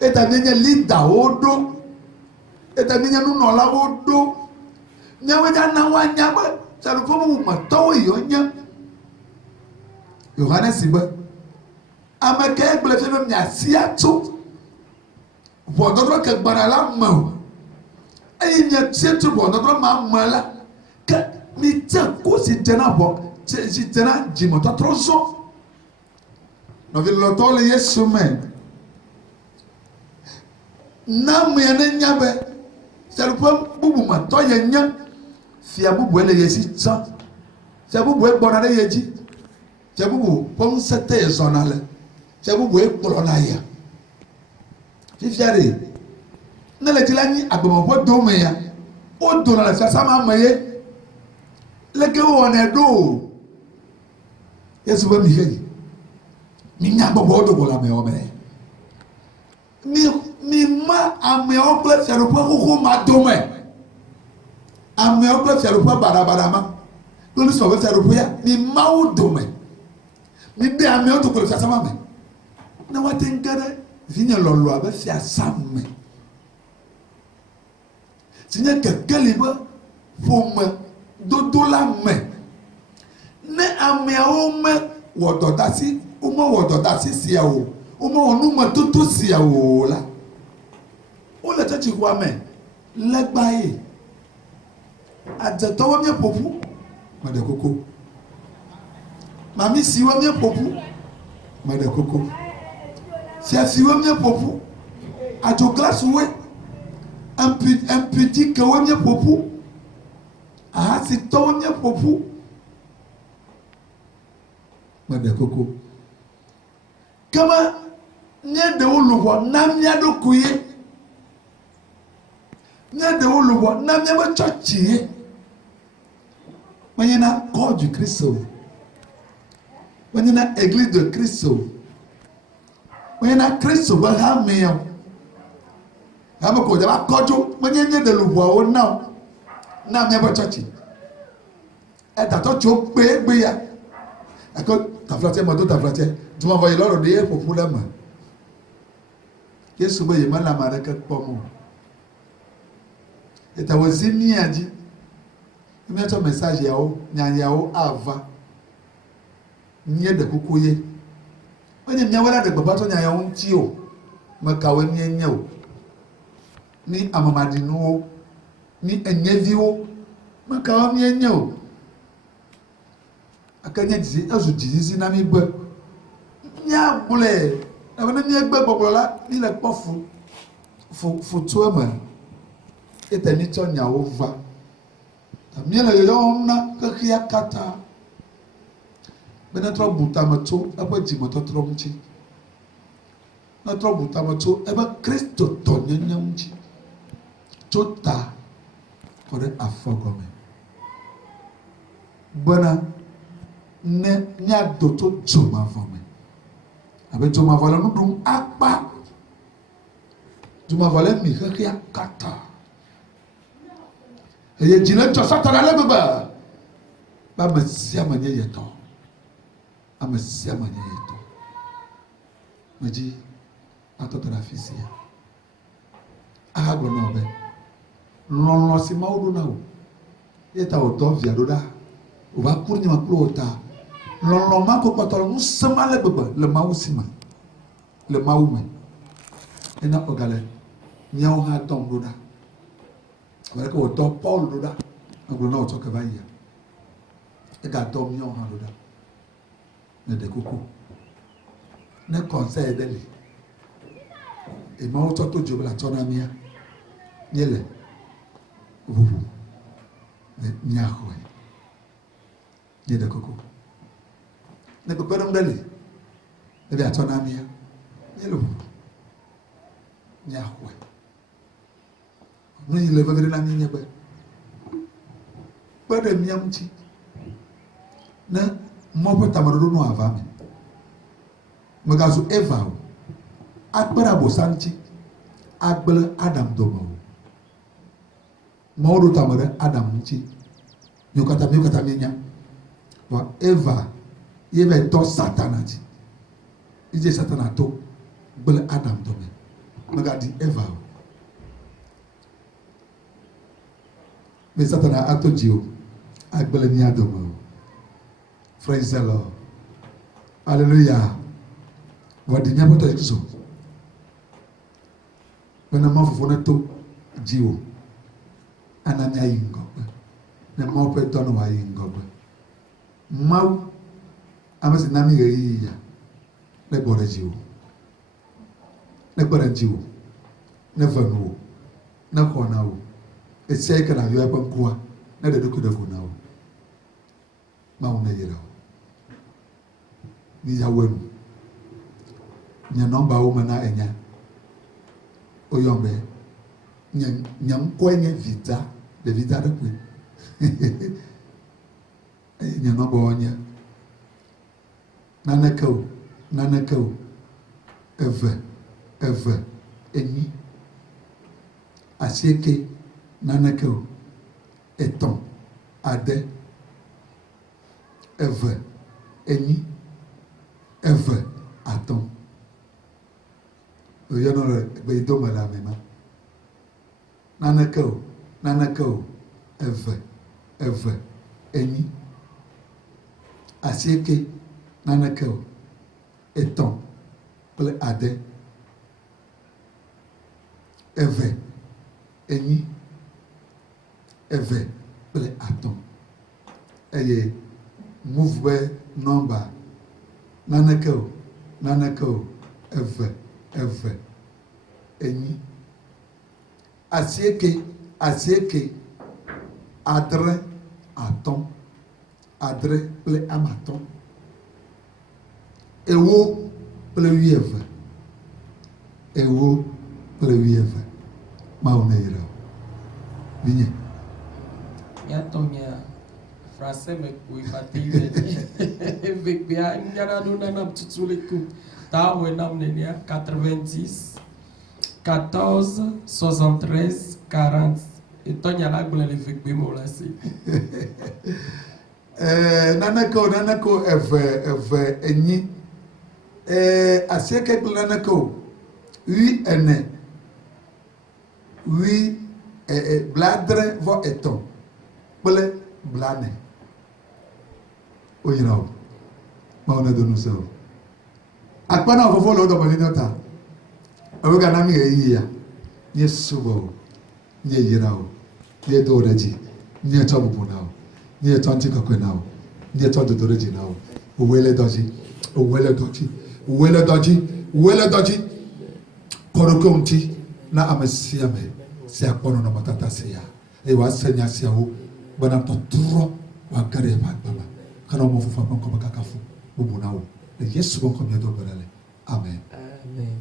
eta míenye lidawo ɖo eta míenye nunɔlawo ɖo. Nyawe na wa nyabe fiaɖuƒe mu metɔwo yiwo nye Yohanes be ame ke gblẽ fia be miasi atso ʋɔdɔdrɔ̃ ke gbana la me o eye miatie tso ʋɔdɔdrɔ̃ ma me la ke mitse ku si dena si dena dzimetɔtrɔ zɔ nɔvi lɔtɔwo le Yesu me na mea ne nya be fiaɖuƒe bubu metɔ ye nye fia bubu le ye si tsã fia bubu gbɔna ɖe ye dzi fia bubu ƒe ŋusẽ te ye zɔna le fia bubu kplɔna ya fifia ɖe ne le dzi la nyi agbemeƒe dome ya wodona le fiasã ma me ye leke wowɔnɛ ɖo o Yesu be mi he mi nya gbɔgbɔwo do go le amewo me mi ma amewo kple fiaɖuƒe xoxo ma dome amewo kple fiaɖuƒe baɖabaɖa ma kple nusrɔ̃ ƒe fiaɖuƒe ya mi mawo dome mi de amewo do go le fiasã ma me ne woate ŋu ge ɖe vinye lɔlɔa be fiasã me si nye kekeli be ƒome dodo la me ne ameawo me wɔ dɔdasi womewɔ dɔdasi sia o womewɔ numetoto sia o la wole tsɔtsixɔa me legba ye adzetɔwo mie ƒoƒu me ɖe koko mamisiwo mie ƒoƒu me ɖe koko fiafiwo mie ƒoƒu adzoglasuwoe empidikewo mie ƒoƒu ahasitɔwo nye ƒoƒu meɖe koko kema nye ɖewo luʋɔ na mía ɖokuiye nye ɖewo luʋɔ na míaƒe tsɔtsie menye na corps du Christ o menye na église de Christ o menye na Christ ƒe hamea o ame ko dzaba kɔdzo menye nye ɖe luʋɔawo na míaƒe tsɔtsi etatɔ tso gbe ya eko taflatse medo taflatse dumavɔ yi lɔrɔ de ye ƒoƒu ɖe me Yesu be yemele ame aɖeke kpɔm o eta wòzi mía dzi míatsɔ message yawo nyanyawo ava nye ɖe kuku ye menye míawo la ɖe gbeƒã tso nyanyawo ŋuti o mekawoe míenye o ni amamaɖinuwo ni enyeviwo mekawo míenye o ake nye ezu dzizizi na mí gbe míagblɔe ebe ne míegbe gbɔgblɔ la mí le kpɔ futu eme ete mí tsɔ nyawo va mí le yɔyɔm na xexea katã be ne trɔ bu tame tso eƒe dzimetɔtrɔ ŋuti ne trɔ bu tame tso ebe kristotɔ nyenye ŋuti tso ta kɔ ɖe afɔ gɔme bena ne míado tso dzomavɔ me abe dzomavɔ le nu ɖum akpa dzomavɔ le mi xexea katã eye dzi le dzɔ Satana le gbegbe be ame sia ame nye yetɔ ame sia ame nye yetɔ medzi atɔte ɖe afi sia agblɔ na wo be lɔlɔ si Mawu ɖo na wo ye ta wòdɔ via ɖo ɖa wòva ku nye me kplo wò ta lɔlɔ ma ko kpɔtɔ le ŋusẽ ma le gbegbe le Mawu si me le Mawu me ena ɔgale míawo hã dɔm ɖo ɖa ame ɖeke wòdɔ Paul ɖo ɖa egblɔ na wòtsɔ ke va yia egadɔ míawo hã ɖo ɖa ne ɖe kuku ne conseil ɖe li emawo tsɔ to dzo be la tsɔ na mía míele ʋuʋu ne míaxɔe nye ɖe kuku ne kpekpeɖeŋu ɖe li ne be atsɔ na mía míele ʋuʋu míaxɔe nu yi le veve ɖe na mí nye be kpe ɖe mía ŋuti ne mɔ ƒe tameɖoɖo nɔ ava me megazu Eva o akpe ɖe abosa ŋuti agble Adam dome o Mawu ɖo tame ɖe Adam ŋuti míawo katã míenya vɔ Eva ye va dɔ Satana dzi idze Satana to gble Adam dome megadi Eva o me Satana ato dzi o agble mía dome o praise the Lord hallelujah wɔɖi míaƒe tɔ Kristo bena Mawu fofo ne to dzi o ana míayi ŋgɔgbe ne Mawu ƒe dɔ ne wòayi ŋgɔgbe Mawu ame si na mí ɣeyiɣi ya ne gbɔ ɖe dziwò ne kpe ɖe dziwò ne ve nu wò ne xɔ na wò esia yi ke nàyɔ eƒe ŋkua ne ɖe ɖokui ɖe go na wò Mawu ne yi ɖe wò míyawoe nu nye nɔmbawo me na enya woyɔm be nye ŋkɔe nye Vida ɖevida ɖe koe eye nye nɔmbawo nye naneke o eve enyi asieke naneke o etɔ̃ ade eve enyi eve atɔ̃ oyɔnɔ le gbeyidome le ame ma naneke o eve enyi asieke naneke o etɔ̃ kple ade eve enyi eve kple atɔ̃ eye move be nɔmba naneke o eve enyi asieke adre atɔ̃, adre kple ame atɔ̃, ewo kple 12, ewo kple 12. Mawu neyra vinye. Miatɔ̃ français me koe fatile vegbea nyana do nanam tutu le ko ta we nam nenia 90 14 73 40 etɔ nyala gblẽ le vegbe mo la si. Naneko eve enyi. Asieke kple naneko 8 bladre vɔ etɔ̃ kple blane. Oyira o. Mawu ne do nu se o. Akpana fofo le do bali nyota. Awo kana mi eyi ya. Nye subo. Nye yira o. Nye do reji. Nye to bubu na o. Nye to anti kokwe na o. Nye to do reji na o. Owele doji. Owele doji. Owele doji. Owele doji. Koroko unti na amesia me. Si akpono na matata sia. E wa senya sia o. Bana to turo wa kare ba baba. Kana mo fufa kon ko bakakafu. Bubu na o. Yesu kon ko mi do berele. Amen. Amen.